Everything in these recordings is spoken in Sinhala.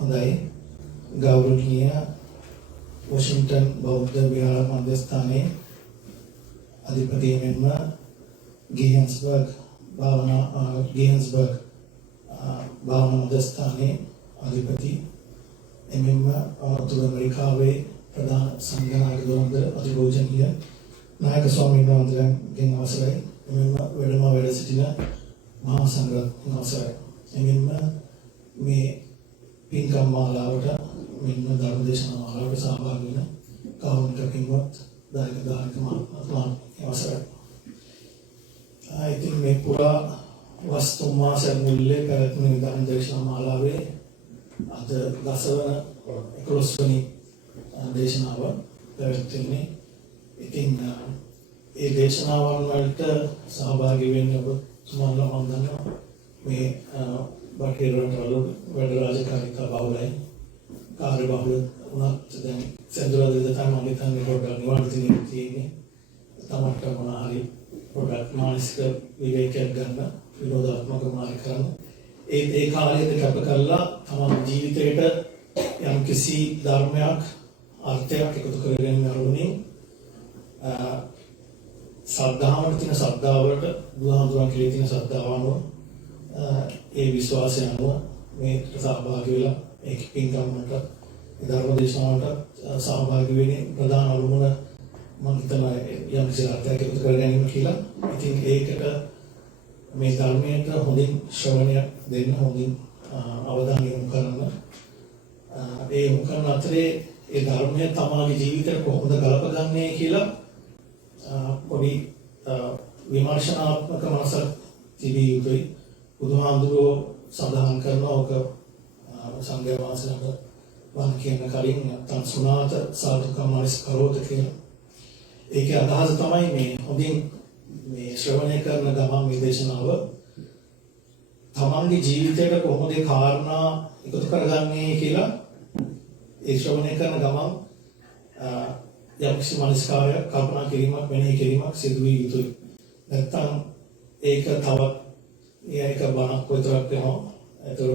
හොඳයි ගෞරවනීය වොෂින්ටන් බෞද්ධ විහාර මධ්‍යස්ථානයේ අධිපති මෙන්ම ගියන්ස්බර්ග් භාවනා මධ්‍යස්ථානයේ අධිපති එමෙන්ම උතුරු ඇමරිකාවේ ප්‍රධාන සංඝනායක දොරන්ද අතිපූජනීය නායක ස්වාමීන් වහන්සේගෙන් අවසරයි එමෙන්ම වැඩ සිටින මහා සංඝරත්නයන් අවසරයි එමෙන්ම මේ පින්කම් මාලාවට මෙන්න ධර්ම දේශනා මාලාවට සහභාගී වෙන කාරුණික පින්වත් දායක මහත්මයාන් අවසරයි. ඉතින් මේ පුරා වස්තු මාසෙ මුල්ලේ පැවැත්වෙන ධර්ම දේශනා මාලාවේ අද දසවන 11 වෙනි දේශනාව පැවැත්වෙන්නේ. ඉතින් ඒ දේශනාවන් වලට සහභාගී වෙන්න ඔබ තුමාලා මම දන්නවා මේ බටහිර රටවල වැඩ රාජකාරී බහුලයි කාර්ය බහුල වුණත් දැන් සෙන්ට්‍රල් තමයි මම හිතන්නේ පොඩ්ඩක් නිවාඩු තියෙන්නේ තමන්ට මොනවා හරි පොඩ්ඩක් මානසික විවේකයක් ගන්න විනෝදාත්මක මාර්ග කරන ඒ කාලයේදී කැප කරලා තමන් ජීවිතේට යම් කිසි ධර්මයක් අර්ථයක් එකතු කරගෙන යනුනේ ශ්‍රද්ධාවට තියෙන ශ්‍රද්ධාවට බුදුහාමුදුරන් කියලා තියෙන ශ්‍රද්ධාවම ඒ විශ්වාසය අනුව මේ සහභාගී වෙලා ඒ පින්කම් වලට ධර්ම දේශනාවට සහභාගී වෙන්නේ ප්‍රධාන අරමුණ මම හිතනවා යම් කිසි අර්ථයක් එකතු කර ගැනීම කියලා. ඉතින් ඒකට මේ ධර්මයට හොඳින් ශ්‍රවණයක් දෙන්න හොඳින් අවධානය යොමු කරන්න. ඒ යොමු කරන අතරේ ඒ ධර්මය තමාගේ ජීවිතේට කොහොමද ගලපගන්නේ කියලා පොඩි විමර්ශනාත්මක මනසක් තිබිය යුතුයි. බුදුහාමුදුරුවෝ සඳහන් කරනවා ඔක සංඝයා වහන්සේලාට වන් කියන කලින් නැත්නම් සුණාත සාධුකම් මනස් කරෝත කියලා. ඒකේ අදහස තමයි මේ හොඳින් මේ ශ්‍රවණය කරන ගමන් මේ දේශනාව තමන්ගේ ජීවිතයට කොහොමද ඒ කාරණා එකතු කරගන්නේ කියලා ඒ ශ්‍රවණය කරන ගමන් යම්කිසි මනස්කාරයක් කල්පනා කිරීමක් මෙනෙහි කිරීමක් සිදු විය යුතුයි. නැත්නම් ඒක තවත් ඒක බණක් විතරක් වෙනවා. ඒතර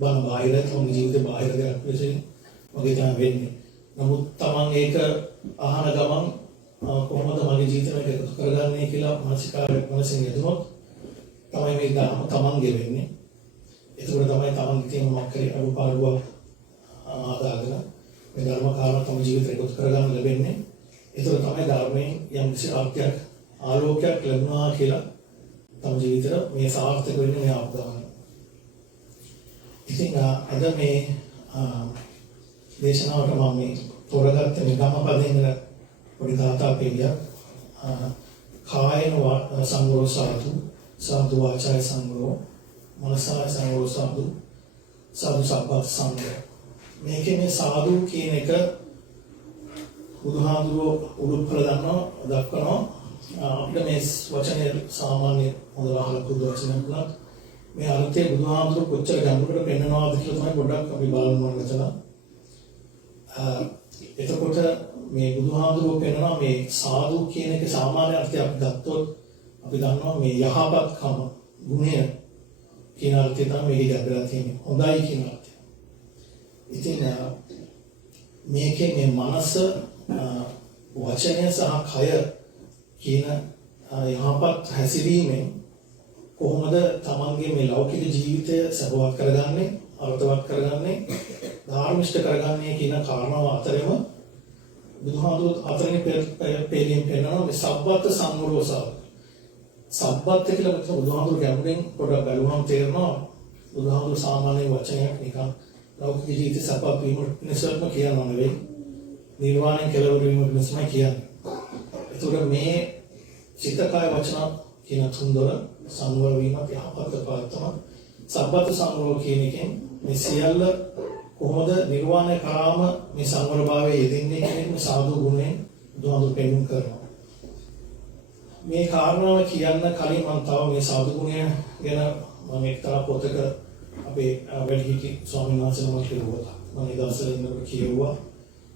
බණ බාහිර තමයි ජීවිතේ බාහිර දෙයක් විසින් වගේ තමයි වෙන්නේ. නමුත් Taman ඒක අහන ගමන් කොහොමද මගේ ජීවිතේට එකතු කරගන්නේ කියලා මානසිකාරයක් මනසින් යදුනොත් තමයි මේ ධර්ම Tamanගේ වෙන්නේ. ඒකෝර තමයි Taman තියෙන මොකක්ද අනුපාඩුවක් ආදාගෙන මේ ධර්ම කාරණා තම ජීවිතේට එකතු කරගන්න ලැබෙන්නේ. ඒතර තමයි ධර්මයෙන් යම්කිසි අර්ථයක් ආලෝකයක් ලැබුණා කියලා තම ජීවිතේට මේ සාර්ථක වෙන්නේ මේ ආපදාන. ඉතින් අද මේ දේශනාවට මම මේ තෝරගත්ත නිගමපදයෙන් පොඩි දාතා පිළියක් කායන සංග්‍රහ සාදු වාචාය සංග්‍රහ මනසාය සංග්‍රහ සාදු සබ්බත් සංග්‍රහ. මේකේ මේ සාදු කියන එක බුදුහාමුදුරුවෝ උරුප්පල දක්වනවා. අපිට මේ වචනේ සාමාන්‍ය හොඳට අහලා පුදු වචනයක් වුණත් මේ අර්ථය බුදුහාමුදුරුවෝ කොච්චර ගැඹුරට පෙන්නනවාද කියලා තමයි පොඩ්ඩක් අපි බලන්න ඕන මෙතන. එතකොට මේ බුදුහාමුදුරුවෝ පෙන්නනවා මේ සාදු කියන එක සාමාන්‍ය අර්ථය අපි ගත්තොත් අපි දන්නවා මේ යහපත්කම ගුණය කියන අර්ථය තමයි මේකේ ගැඹුරට තියෙන්නේ. හොඳයි කියන අර්ථය. ඉතින් මේකේ මේ මනස වචනය සහ කය කියන යහපත් හැසිරීමෙන් කොහොමද තමන්ගේ මේ ලෞකික ජීවිතය සපවත් කරගන්නේ අර්ථවත් කරගන්නේ ධාර්මිෂ්ඨ කරගන්නේ කියන කාරණාව අතරෙම බුදුහාමුදුරුවෝ අතරින් පෙළියෙන් පෙන්නනවා මේ සබ්බත් සංවරෝසාව. සබ්බත් කියලා මෙතන බුදුහාමුදුරුවෝ ගැඹුරින් පොඩ්ඩක් බලුවම තේරෙනවා බුදුහාමුදුරුවෝ සාමාන්‍ය වචනයක් නිකන් ලෞකික ජීවිතය සපවත් වීමට නිසල්ම කියනවා නෙවෙයි නිර්වාණයෙන් කෙලවර වීමට නිසමයි කියන්නේ. ඒතකොට මේ චිත්ත කාය වචන කියන තුන්දොර සංවර වීමත් යහපත් පාත්තම සබ්බත් සංවර කියන එකෙන් මේ සියල්ල කොහොමද නිර්වාණය කරාම මේ සංවරභාවයේ යෙදෙන්නේ කියන එක මේ සාදු ගුණයෙන් බුදුහාමුදුරුවෝ පෙන්වන්න කරනවා. මේ කාරණාව කියන්න කලින් මම තව මේ සාදු ගුණය ගැන මම එක්තරා පොතක අපේ වැඩිහිටි ස්වාමීන් වහන්සේ නමක් කියවුවා. මම ඒ දවස්වල ඉන්නකොට කියවුවා.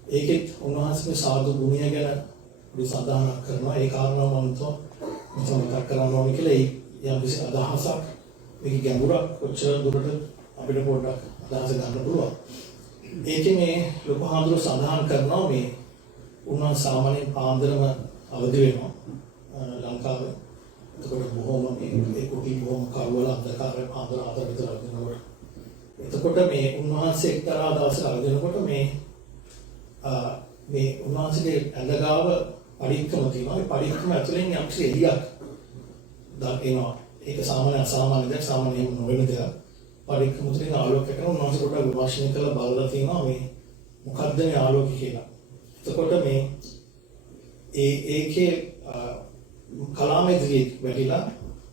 ඒකෙත් උන්වහන්සේ මේ සාදු ගුණය ගැන සඳහන් කරනවා. ඒ කාරණාව මම මතක් කරගන්න ඕනේ කියලා යම් කිසි අදහසක් මේක ගැඹුරක් කොච්චර දුරට අපිට පොඩ්ඩක් අදහස ගන්න පුළුවන්. ඒකේ මේ ලොකු හාමුදුරුවෝ සඳහන් කරනවා මේ උන්වහන්සේ සාමාන්‍යයෙන් පාන්දරම අවදි වෙනවා ලංකාවේ. එතකොට බොහොම මේ කුටි බොහොම කවවල අන්ධකාරය පාන්දර 4 විතර වෙනකොට. එතකොට මේ උන්වහන්සේ එක්තරා දවසක අවදිනකොට මේ උන්වහන්සේගේ ඇඳ ගාව පරික්‍රම තියෙනවා. ඒ පරික්‍රම ඇතුලෙන් යම්කිසි එළියක් දකිනවා. ඒක සාමාන්‍ය අසාමාන්‍ය දෙයක්, සාමාන්‍යයෙන් නොවන දෙයක්. පරික්‍රම තුලින් ආලෝකය කරන උන්වහන්සේ කොට විමර්ශනය කරලා බලලා තියෙනවා මේ මොකද්ද මේ ආලෝකය කියලා. එතකොට මේ ඒකේ කලාමෙදිරිය වැටිලා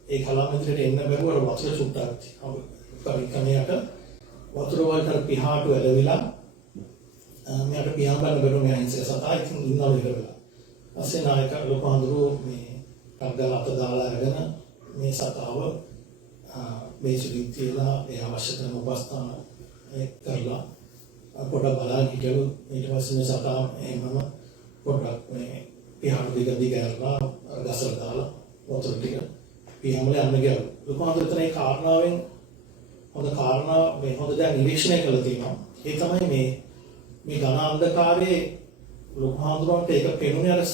ඒ කලාමෙදිරියට එන්න බැරුව වතුර චුට්ටක් පරික්‍රමයට වතුර වලට පිහාටු ඇලවිලා මෙයාට පියාඹන්න බැරුව මෙයා හින්සේ සතා ඉතින් ඉන්නවලු ඉවරලා. ඊපස්සේ නායක ලොකු හඳුරු මේ කඩලා අත දාලා අරගෙන මේ සතාව මේ සුදුත් තියලා ඒ අවශ්‍ය කරන උපස්ථාන කරලා පොඩක් බලන් හිටලු. ඊට පස්සේ මේ සතා එහෙමම පොඩක් මේ පියාට දිග ඇරලා ගසලා දාලා වතුර ටික පියාඹල යන්න ගියා. ලොකු හඳුරු එතන ඒ කාරණාවෙන් හොඳ කාරණා මේ හොඳ දැන් නිරීක්ෂණය කළා තියෙනවා. ඒ තමයි මේ ඝන අන්ධකාරයේ ලොකු හඳුරන්ට ඒක පෙනුනේ අර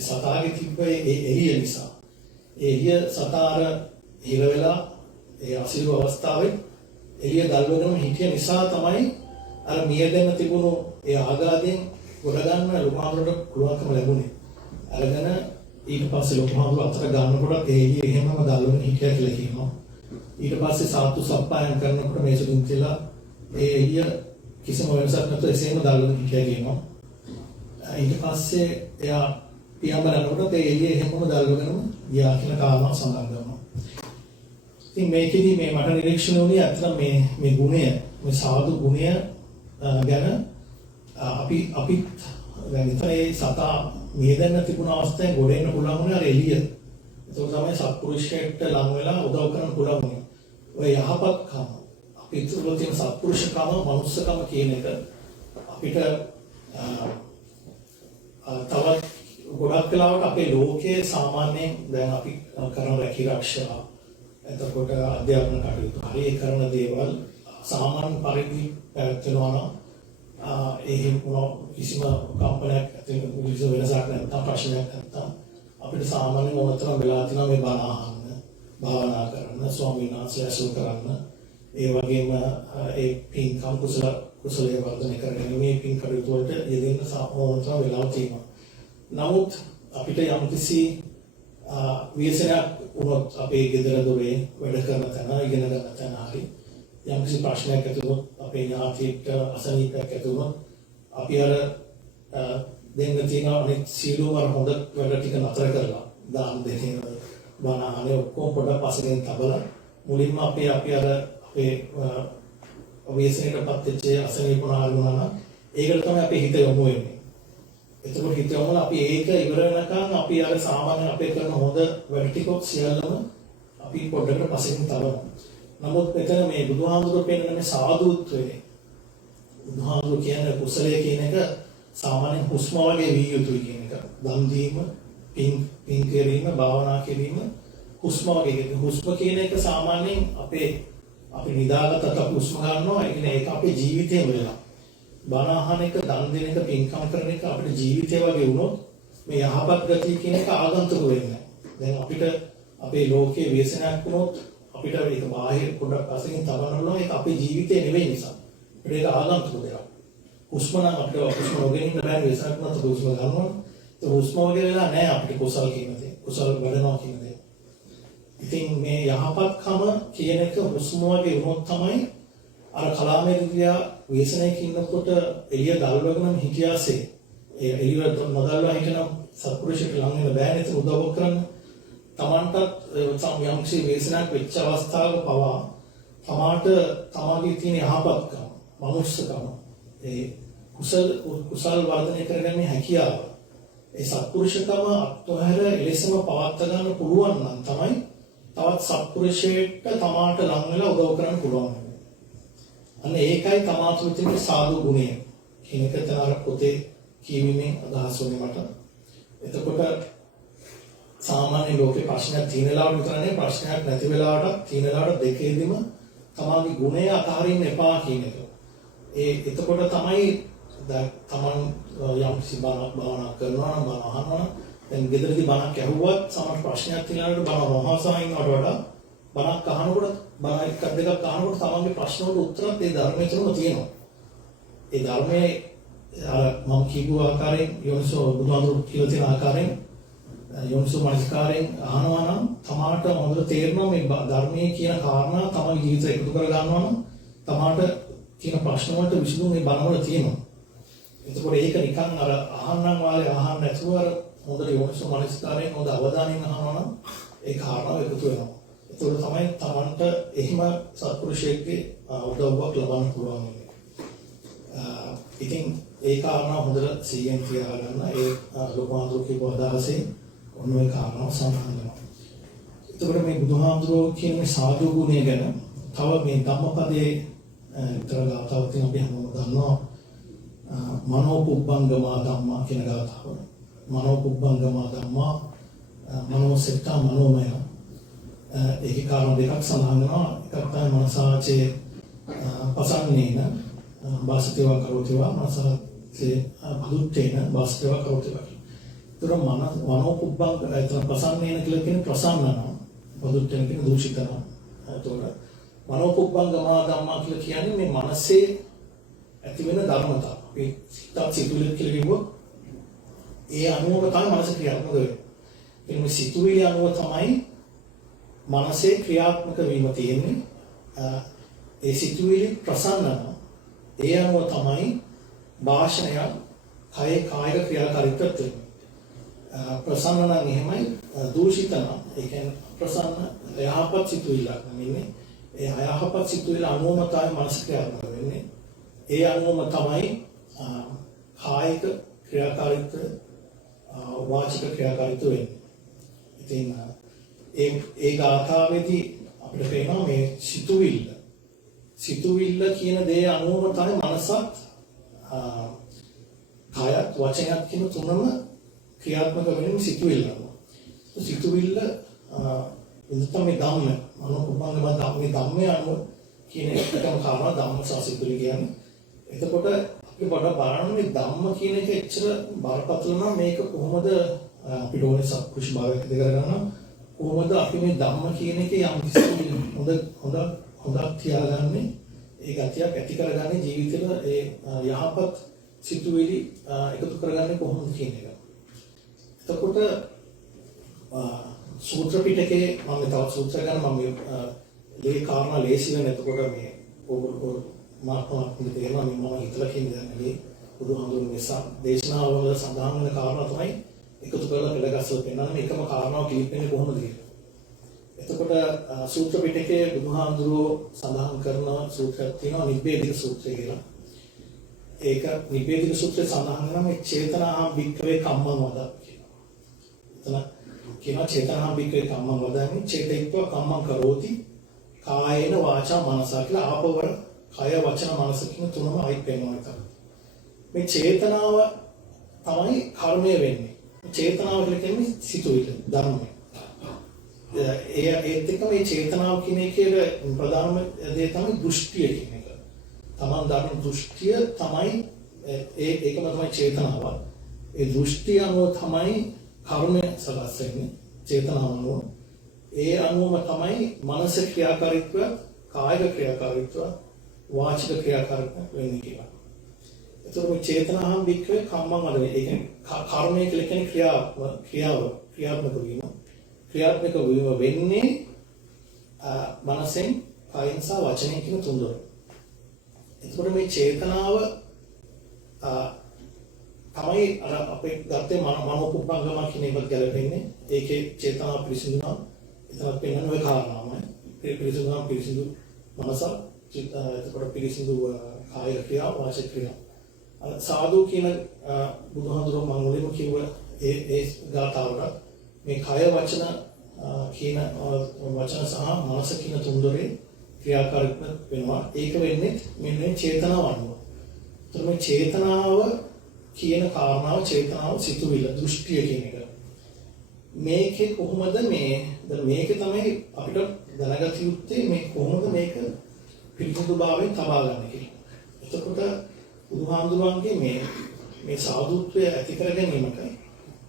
සතාගේ තිබ්බ ඒ එළිය නිසා. ඒ එළිය සතා අර හිර වෙලා ඒ අසිරු අවස්ථාවේ එළිය දැල්වගෙන හිටිය නිසා තමයි අර මියදෙන්න තිබුණු ඒ ආගාදයෙන් ගොඩ ගන්න ලොකු හඳුරට පුළුවන්කම ලැබුණේ. අරගෙන ඊට පස්සේ ලොකු හඳුර අතට ගන්නකොට ඒ එළිය එහෙමම දැල්වගෙන හිටියා කියලා කියනවා. ඊට පස්සේ සාතු සප්පායම් කරනකොට මේ සුදුන් කියලා ඒ එළිය කිසිම වෙනසක් නැතුව එසේම දැල්වගෙන හිටියා කියනවා. ඊට පස්සේ එයා පියාඹරනකොට ඒ එළිය එහෙමම දැල්වගෙනම ගියා කියන කාරණාව සඳහන් කරනවා. ඉතින් මේකෙදි මේ මට නිරීක්ෂණය වුණේ අත්‍තර මේ ගුණය, මේ සාදු ගුණය ගැන අපි දැන් ඉතින් සතා මියදෙන්න තිබුණ අවස්ථාවේ ගොඩ එන්න පුළුවන් වුණේ අර එළිය. ඒක තමයි සත්පුරුෂයෙක්ට ලං වෙලා උදව් කරන්න පුළුවන් වුණේ. ඔය යහපත්කම අපි තුළ තියෙන සත්පුරුෂකම, මනුස්සකම කියන එක අපිට තවත් ගොඩක් වෙලාවට අපේ ලෝකයේ සාමාන්‍යයෙන් දැන් අපි කරන රැකිරක්ෂා එතකොට අධ්‍යාපන කටයුතු හරිය කරන දේවල් සාමාන්‍ය පරිදි පැවැත්වෙනවා නම් ඒ කිසිම කම්පනයක් කිසිම වෙනසක් නැත්නම් ප්‍රශ්නයක් නැත්නම් අපිට සාමාන්‍යයෙන් මොනතරම් වෙලා තියෙනවා මේ බණ අහන්න, භාවනා කරන්න, ස්වාමීන් වහන්සේ ඇසුරු කරන්න, ඒ වගේම ඒ පින්කම් කුසලයේ වර්ධනය කරගෙන මේ පින් කටයුතු වලට යෙදෙන්න මොනතරම් වෙලා තියෙනවා. නමුත් අපිට යම්කිසි ව්‍යසනයක් වුණොත් අපේ ගෙදර දොරේ වැඩ කරන තැන, ඉගෙන ගන්න තැන හරි යම්කිසි ප්‍රශ්නයක් ඇති වුණොත්, අපේ ඥාතියෙක්ට අසනීපයක් ඇති වුණොත් අපි අර දෙන්න තියෙන අනිත් සීලෝම හොඳ වැඩ ටික නතර කරලා දාන දෙකේ බණ අහන්නේ ඔක්කොම පොඩක් පස්සෙන් තබලා මුලින්ම අපි අර අපේ ව්‍යසනයකටපත් වෙච්ච අසනීපුණා වුණා නම් ඒකට තමයි අපේ හිත යොමු වෙන්නේ. එතකොට හිත යොමුලා අපි ඒක ඉවර වෙනකන් අපි අර සාමාන්‍ය අපේ කරන හොඳ වැඩ ටික සියල්ලම අපි පොඩ්ඩකට පස්සෙන් තබනවා. නමුත් මෙතන මේ බුදුහාමුදුරුවෝ පෙන්නන මේ සාදුත්වයේ බුදුහාමුදුරුවෝ කියන්නේ කුසලයේ කියන එක සාමාන්‍යයෙන් හුස්ම වගේ විය යුතුයි කියන එක. දන් දීම, පින් කිරීම, භාවනා කිරීම හුස්ම වගේ. හුස්ම කියන එක සාමාන්‍යයෙන් අපි නිදාගත්තත් අපි හුස්ම ගන්නවා. ඒ කියන්නේ ඒක අපේ ජීවිතේම වෙලා. බණ අහන එක, දන් දෙන එක, පින්කම් කරන එක අපේ ජීවිතේ වගේ වුණොත් මේ යහපත් ගතිය කියන එක ආගන්තුක වෙන්නේ. දැන් අපිට අපේ ලෝකයේ ව්‍යසනයක් වුණොත් අපිට ඒක බාහිර පොඩක් අසකින් තබන්න පුළුවන්. ඒක අපේ ජීවිතේ නෙවෙයි නිසා. ඒක ආගන්තුක දෙයක්. හුස්ම නම් අපිට හුස්ම නොගෙන ඉන්න බෑ. ව්‍යසනයක් නැත්නම් හුස්ම ගන්නවා. ඒ හුස්ම වගේ වෙලා නැහැ අපිට කුසල් කියන දේ. කුසල් වැඩනවා කියන දේ. ඉතින් මේ යහපත්කම කියන එක හුස්ම වගේ වුණොත් තමයි අර කලාමේදියා ව්‍යසනයක ඉන්නකොට එළිය දල්වගෙන හිටියාසේ ඒ එළිය නොදල්වා හිටනම් සත්පුරුෂයෙක් ලං වෙන බෑ නේද උදව් කරන්න. තමන්ටත් යම්කිසි ව්‍යසනයක් වෙච්ච අවස්ථාවක පවා තමාගේ තියෙන යහපත්කම, මනුස්සකම, ඒ කුසල් වර්ධනය කරගන්නේ හැකියාව, ඒ සත්පුරුෂකම අත්වහැර එලෙසම පවත්වා ගන්න පුළුවන් නම් තමයි තවත් සත්පුරුෂයෙක්ට තමාට ලං වෙලා උදව් කරන්න පුළුවන්. අන්න ඒකයි තමා තුළ තියෙන සාදු ගුණය කියන එක තන පොතේ කියවීමෙන් අදහස් වුණේ මට. එතකොට සාමාන්‍ය ලෝකේ ප්‍රශ්නයක් තියෙන වෙලාවට විතර නෙවෙයි, ප්‍රශ්නයක් නැති වෙලාවට තියෙන වෙලාවට දෙකේදීම තමාගේ ගුණය අතහරින්න එපා කියන එක. එතකොට තමයි තමන් යම් කිසි බණක් භාවනා කරනවා නම් බණ අහනවා නම් දැන් ගෙදරදී බණක් ඇහුවත් සමහර ප්‍රශ්නයක් තියෙනකොට බණ රහසා ඉන්නවට වඩා බණක් අහනකොට බණ එකක් දෙකක් අහනකොට තමන්ගේ ප්‍රශ්න වලට උත්තරත් ඒ ධර්මයේ තුනම තියෙනවා. ඒ ධර්මයේ මම කියපු ආකාරයෙන් යෝනිසෝ බුදුහාමුදුරු කියලා තියෙන ආකාරයෙන් යෝනිසෝ මනස්කාරයෙන් අහනවා නම් තමාට හොඳට තේරෙනවා මේ ධර්මයේ කියන කාරණා තමයි ජීවිතේ එකතු කර ගන්නවා නම් තමාට කියන ප්‍රශ්න වලට විසඳුම් මේ බණවල තියෙනවා. එතකොට ඒක නිකන් අර අහන්නම් වාලේ අහන්න නැතුව අර හොඳට යෝනිසෝ මනස්කාරයෙන් හොඳ අවධානයෙන් අහනවා නම් ඒ කාරණාව එකතු වෙනවා. එතකොට තමයි තමන්ට එහෙම සත්පුරුෂයෙක්ගේ උදව්වක් ලබන්න පුළුවන්. ඉතින් ඒ කාරණා හොඳට සිහියෙන් තියාගන්න. ඒ ලෝකමාතුරු කියපු අදහසේ ඔන්න ඒ කාරණාව සඳහන් වෙනවා. එතකොට මේ බුදුහාමුදුරුවෝ කියන මේ සාදු ගුණය ගැන තව මේ ධම්මපදයේ විතර ගාතාවක් තියෙනවා අපි හැමෝම දන්නවා. මනෝපුබ්බංගමා ධම්මා කියන ගාතාව. මනෝපුබ්බංගමා ධම්මා මනෝසෙට්ඨා මනෝමය. ඒකේ කාරණා දෙකක් සඳහන් වෙනවා. එකක් තමයි මනසාචේ පසන්නේන වාසතේවා කරෝතේවා මනසාචේ අදුත්තේන වාසතේවා කරෝතේවා. ඒතර මනෝපුබ්බංග එතන පසන්නේන කියලා කියන්නේ ප්‍රසන්නන අදුත්තේන කියන්නේ දූෂිතන. ඒතකොට මනෝපුබ්බංගමා ධම්මා කියලා කියන්නේ මේ මනසේ ඇති වෙන ධර්මතා. අපි සිතක් සිතුවිලි කියලා කිව්වොත් ඒ අනුව තමයි මනස ක්‍රියාත්මක වෙන්නේ. මේ සිතුවිලි අනුව තමයි මනසේ ක්‍රියාත්මක වීම තියෙන්නේ. ඒ සිතුවිලි ප්‍රසන්නන ඒ අනුව තමයි භාෂණය කායික ක්‍රියාකාරීත්වය තියෙන්නේ. ප්‍රසන්න නම් එහෙමයි දූෂිත නම් ඒ කියන්නේ ප්‍රසන්න යහපත් සිතුවිල්ලක් නෙමෙයි. ඒ අයහපත් සිතුවිල්ල අනුවම තමයි මනස ක්‍රියාත්මක වෙන්නේ. ඒ අනුවම තමයි කායික ක්‍රියාකාරීත්වය වාචික ක්‍රියාකාරීත්වය වෙන්නේ. ඉතින් ඒ ගාථාවේදී අපිට පේනවා මේ සිතුවිල්ල කියන දේ අනුවම තමයි මනසත් කායත් වචනයත් කියන තුනම ක්‍රියාත්මක වෙන්නේ සිතුවිල්ල අනුව. සිතුවිල්ල එතන මේ ධම්ම මනෝපුබ්බංගම ධම්මේ ධම්මේ අනුව කියන එකම කාරණා ධම්ම සාසිතුලි කියන්නේ. එතකොට අපි පොඩ්ඩක් බලන්න මේ ධම්ම කියන එක එච්චර බරපතල නම් මේක කොහොමද අපිට ඕනේ සත්පුරුෂ භාවයක් දෙක කරගන්න කොහොමද අපි මේ ධම්ම කියන එකේ යම් කිසි හොඳක් තියාගන්නේ ඒ ගතියක් ඇති කරගන්නේ ජීවිතේට ඒ යහපත් සිතුවිලි එකතු කරගන්නේ කොහොමද කියන එක. එතකොට සූත්‍ර පිටකේ මම තවත් සූත්‍ර ගන්න මම මේ කාරණා ලේසි වෙන එතකොට මේ මාර්ගවත් තේරෙනවා මම හිතලා කියන්නේ මේ බුදුහාමුදුරුවෝ නිසා දේශනාවල සඳහන් වෙන කාරණා තමයි එකතු කරලා පෙළගස්සලා පෙන්නන මේකම කාරණාව කිලිපෙන්නේ කොහොමද කියලා. එතකොට සූත්‍ර පිටකයේ බුදුහාමුදුරුවෝ සඳහන් කරන සූත්‍රයක් තියෙනවා නිබ්බේධික සූත්‍රය කියලා. ඒක නිබ්බේධික සූත්‍රයේ සඳහන් වෙනවා මේ චේතනාහම් වික්‍රේ කම්මං වදා කියලා. එතන කියනවා චේතනාහම් වික්‍රේ කම්මං වදාමි චේතයිත්ව කම්මං කරෝති කායේන වාචා මනසා කියලා ආපවර කය වචන මනස කියන තුනම අයිත් වෙනවා එක. මේ චේතනාව තමයි කර්මය වෙන්නේ. චේතනාව කියන්නේ සිතුවිලි ධර්මය. ඒත් එක්ක මේ චේතනාව කියන එකේ ප්‍රධානම දේ තමයි දෘෂ්ටිය කියන එක. තමන් දන්න දෘෂ්ටිය තමයි ඒකම තමයි චේතනාව. ඒ දෘෂ්ටිය අනුව තමයි කර්මය සකස් වෙන්නේ. චේතනාව අනුව. ඒ අනුවම තමයි මනස ක්‍රියාකාරීත්වය, කායික ක්‍රියාකාරීත්වය, වාචික ක්‍රියාකාරීත්වය වෙන්නේ කියලා. එතකොට මේ චේතනාහම් වික්‍රේ කම්මං වදේ. ඒ කියන්නේ කර්මය කියලා කියන්නේ ක්‍රියාත්මක වීම. ක්‍රියාත්මක වීම වෙන්නේ මනසෙන්, කායෙන් සහ වචනයෙන් කියන තුන්දොර. එතකොට මේ චේතනාව තමයි අර අපේ ගත්තේ මනෝපුබ්බංගම කියන එකත් ගැලපෙන්නේ. ඒකේ චේතනාව පිරිසිදුනා. එතනත් පෙන්වන ඔය කාරණාවයි. පිරිසිදුනා පිරිසිදු මනස, එතකොට පිරිසිදු කාය ක්‍රියා, වාචික ක්‍රියා. සාදු කියන බුදුහාමුදුරුවෝ මම මුලින්ම කිව්ව ඒ ගාථාවට මේ කය වචන කියන වචන සහ මනස කියන තුන්දොරේ ක්‍රියාකාරීත්වය වෙනවා. ඒක වෙන්නේ මෙන්න චේතනාව අනුව. එතකොට මේ චේතනාව කියන කාරණාව චේතනාව සිතුවිල්ල දෘෂ්ටිය කියන එක. මේකේ කොහොමද මේක තමයි අපිට දැනගත යුත්තේ මේ කොහොමද මේක පිළිබඳභාවයෙන් තබා ගන්න කියලා. එතකොට බුදුහාමුදුරන්ගේ මේ සාදුත්වය ඇති කර ගැනීමට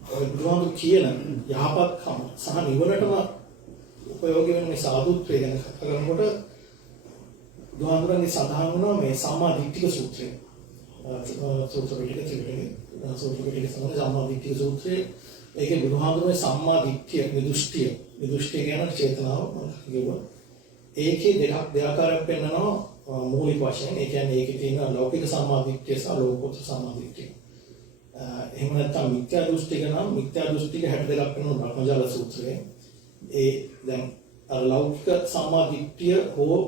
ඔය බුදුහාමුදුරු කියන යහපත්කම සහ නිවනටම උපයෝගී වෙන මේ සාදුත්වය ගැන කතා කරනකොට බුදුහාමුදුරන්ගේ සඳහන් වුණා මේ සම්මා දිට්ඨික සූත්‍රය. සූත්‍ර පිටකේ තිබෙන්නේ සූත්‍ර පිටකේ සම්බන්ධ සම්මා දිට්ඨික සූත්‍රයේ ඒකේ බුදුහාමුදුරේ සම්මා දිට්ඨිය විදුෂ්ටිය කියන චේතනාව කිව්වා. ඒකේ දෙආකාරයක් වෙන්නනවා මූලික වශයෙන්. ඒ කියන්නේ ඒකේ තියෙන ලෞකික සම්මා දිට්ඨිය සහ ලෝකෝත්තර සම්මා දිට්ඨිය. එහෙම නැත්නම් මිත්‍යා දෘෂ්ටික නම් මිත්‍යා දෘෂ්ටික 62ක් වෙනවා බ්‍රහ්මජාල සූත්‍රයේ. ඒ දැන් ලෞකික සම්මා දිට්ඨිය හෝ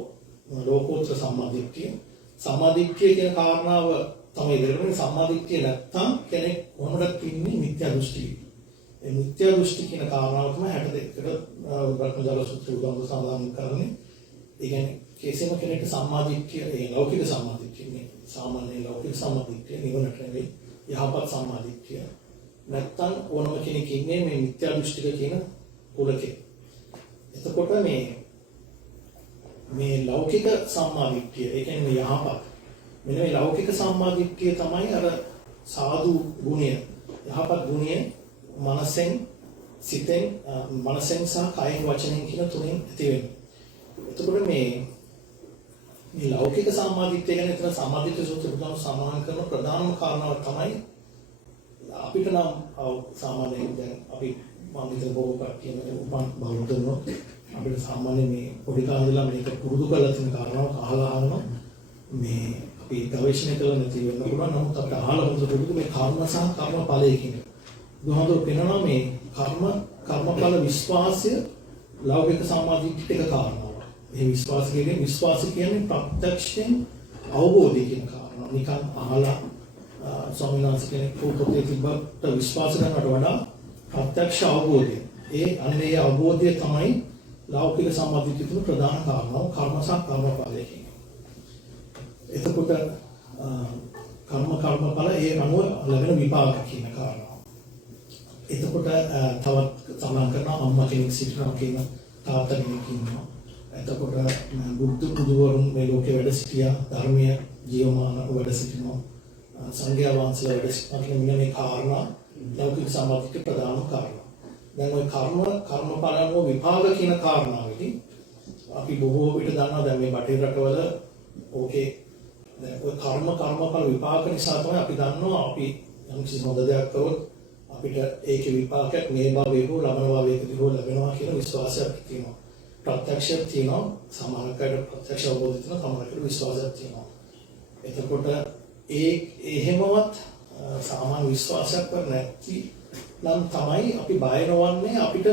ලෝකෝත්තර සම්මා දිට්ඨිය. සම්මා දිට්ඨිය කියන කාරණාව තමයි දෙන්නේ. සම්මා දිට්ඨිය නැත්නම් කෙනෙක් කොහොමද ඉන්නේ මිත්‍යා දෘෂ්ටිය. ඒ මිත්‍යා දෘෂ්ටි කියන කාරණාව තමයි 62කට බ්‍රහ්මජාල සූත්‍රය උදාහරණ සඳහන් කරන්නේ. ඒ කියන්නේ කිසිම කෙනෙක් සම්මා දිට්ඨිය ඒ ලෞකික සම්මා දිට්ඨිය නේ සාමාන්‍ය ලෞකික සම්මා දිට්ඨිය නිවනට නෙවෙයි යහපත් සම්මා දිට්ඨිය නැත්තම් ඕනම කෙනෙක් ඉන්නේ මේ මිත්‍යා දෘෂ්ටික කියන කුලකේ. එතකොට මේ ලෞකික සම්මා දිට්ඨිය ඒ කියන්නේ යහපත් මෙන්න මේ ලෞකික සම්මා දිට්ඨිය තමයි අර සාදු ගුණය යහපත් ගුණය මනසෙන් සිතෙන් මනසෙන් සහ කයෙන් වචනෙන් කියන තුනෙන් ඇති වෙන්නේ. එතකොට මේ ලෞකික සම්මාදිට්ඨිය ගැන විතර සම්මාදිට්ඨිය සූත්‍රය පුතම සමාන කරන ප්‍රධානම කාරණාව තමයි අපිට නම් සාමාන්‍යයෙන් දැන් අපි මම හිතන බොහෝ කට්ටිය බෞද්ධනෝ අපිට සාමාන්‍යයෙන් මේ පොඩි කාලේ ඉඳලා මේක පුරුදු කරලා තියෙන කාරණාවක් අහලා මේ අපි ගවේෂණය කරලා නැති වෙන්න පුළුවන්. නමුත් අපිට අහලා හොඳ පුරුදු මේ කර්ම සහ කර්මඵලය කියන දුහඳුර වෙනවා මේ කර්මඵල විශ්වාසය ලෞකික සම්මාදිට්ඨියක කාරණාවක්. මේ විශ්වාස කියන්නේ ප්‍රත්‍යක්ෂයෙන් අවබෝධය කියන කාරණා. නිකන් අහලා ස්වාමීන් වහන්සේ කෙනෙක් පොතේ තිබ්බට විශ්වාස කරනවට වඩා ප්‍රත්‍යක්ෂ අවබෝධය. අන්නේ අවබෝධය තමයි ලෞකික සම්මාදිට්ඨිය තුළ ප්‍රධාන කාරණාව කර්ම සහ කර්මඵලය කියන්නේ. එතකොට කර්මඵල ඒ අනුව ලැබෙන විපාක කියන කාරණාව. එතකොට තවත් සඳහන් කරනවා අම්මා කෙනෙක් සිටිනවා කියන තාත්තා කෙනෙක් ඉන්නවා. එතකොට බුදුවරුන් මේ ලෝකේ වැඩ සිටියා ධර්මීය ජීවමාන වැඩ සිටිනවා සංඝයා වහන්සේලා වැඩ සිටිනවා කියන මේ කාරණා ලෞකික සම්මාදිට්ඨිය ප්‍රධාන කාරණා. දැන් ওই කර්මඵලම විපාක කියන කාරණාවෙදී අපි බොහෝ විට දන්නවා දැන් මේ බටහිර රටවල ඕකේ දැන් ওই කර්මඵල විපාක නිසා තමයි අපි දන්නවා අපි යම් කිසි හොඳ දෙයක් කරොත් අපිට ඒකේ විපාකයක් මේ භවයේ හෝ ලබන භවයකදී හෝ ලැබෙනවා කියන විශ්වාසයක් තියෙනවා. ප්‍රත්‍යක්ෂයක් තියෙනවා සමානකට ප්‍රත්‍යක්ෂ අවබෝධය තියෙනවා සමානකට විශ්වාසයක් තියෙනවා. එතකොට එහෙමවත් සාමාන්‍ය විශ්වාසයක් නැති නම් තමයි අපි බය නොවන්නේ අපිට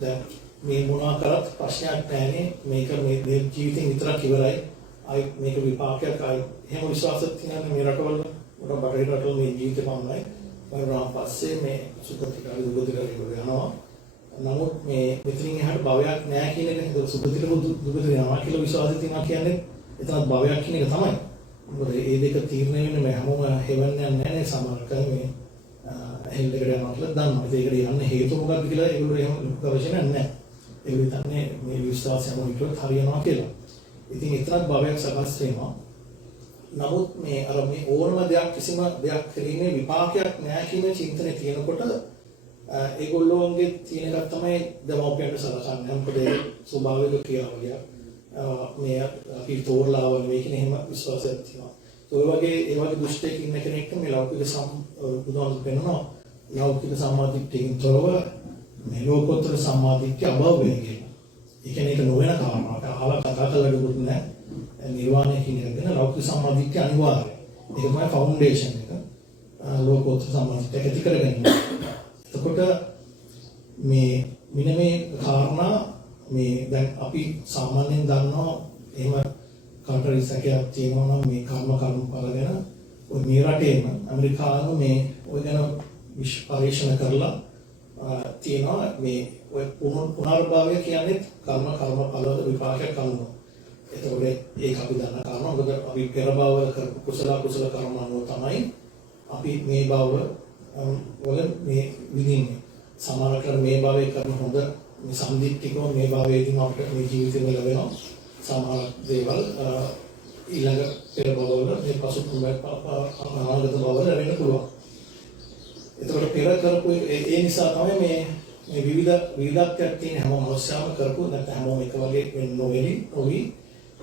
දැන් මේ මොනවා කරත් ප්‍රශ්නයක් නැහැනේ මේක මේ ජීවිතේ විතරක් ඉවරයි ආයි මේක විපාකයක් ආයි එහෙම විශ්වාසයක් තියෙනවා මේ රටවල උඩ බටහිර රටවල මේ ජීවිතේ පමණයි වරණ පස්සේ මේ සුඛතිකාරී දුගතිකාරී යනවා. නමුත් මේ මෙතනින් එහාට භවයක් නැහැ කියන එක නේද සුඛතික දුගතික යනවා කියලා විශ්වාසය තියෙනවා කියන්නේ එතනත් භවයක් කියන එක තමයි. මොකද මේ දෙක තීරණය වෙන්නේ මේ හැමෝම හෙවන්නේ නැහැ නේ සමහරකම මේ හෙල්ලකට යනවා කියලා දන්නවා. ඒකට යන්න හේතු මොකක්ද කියලා ඒගොල්ලෝ එහෙම ගවේෂණයක් නැහැ. ඒගොල්ලෝ හිතන්නේ මේ විශ්වාසයම විතරක් හරියනවා කියලා. ඉතින් එතනත් භවයක් සකස් වෙනවා. නමුත් මේ අර මේ ඕනම දෙයක් කිසිම දෙයක් කිරීමේ විපාකයක් නැහැ කියන චින්තනය තියෙනකොට ඒගොල්ලෝන්ගේ තියෙන එකක් තමයි දෙමව්පියන්ට සලකන්නේ. මොකද ඒ ස්වභාවික ක්‍රියාවලිය මේ අපි තෝරලා වගේ මේකනේ එහෙම විශ්වාසයක් තියෙනවා. ඒ වගේ දුෂ්ටයෙක් ඉන්න කෙනෙක්ට මේ ලෞකික බුදුහාමුදුරුවෝ කියනවා ලෞකික සම්මාදිට්ඨියෙන් තොරව මේ ලෝකෝත්තර සම්මාදිට්ඨිය අභව වෙන්නේ. ඒ කියන්නේ ඒක නොවන කාරණාවක්. අහලා කතා කරලා දුරුත් නැහැ. නිර්වාණය කියන එක ගැන ලෞකික සම්මාදිට්ඨිය අනිවාර්යයි. ඒක තමයි ෆවුන්ඩේෂන් එක. ලෝකෝත්තර සම්මාදිට්ඨිය ඇති කරගන්න. එතකොට මේ කාරණා මේ දැන් අපි සාමාන්‍යයෙන් දන්නවා එහෙම කාටරි සැකයක් තියෙනවා නම් මේ කර්මඵල ගැන ඔය මේ රටේම ඇමරිකානු මේ ඔය ගැන පරීක්ෂණ කරලා තියෙනවා මේ ඔය පුනර්භවය කියන්නේ කර්මඵල විපාකයක් කරනවා. එතකොට ඒක අපි දන්න කාරණා. මොකද අපි පෙර භවවල කරපු කුසල කර්ම අනුව තමයි අපි මේ භව වල මේ විදින්නේ. සමානකට මේ භවයේ කරන හොඳ මේ සම්දිත්තිකව මේ භවයේදී අපිට මේ ජීවිතේ වල වෙනවා. සමහර දේවල් ඊළඟ පෙර භවවල මේ පසු අනාගත භවවල ලැබෙන්න පුළුවන්. එතකොට පෙර කරපු ඒ නිසා තමයි මේ විවිධත්වයක් තියෙන හැම මොහොතම කරපු නැත්නම් හැමෝම එක වගේ වෙන්න නොවි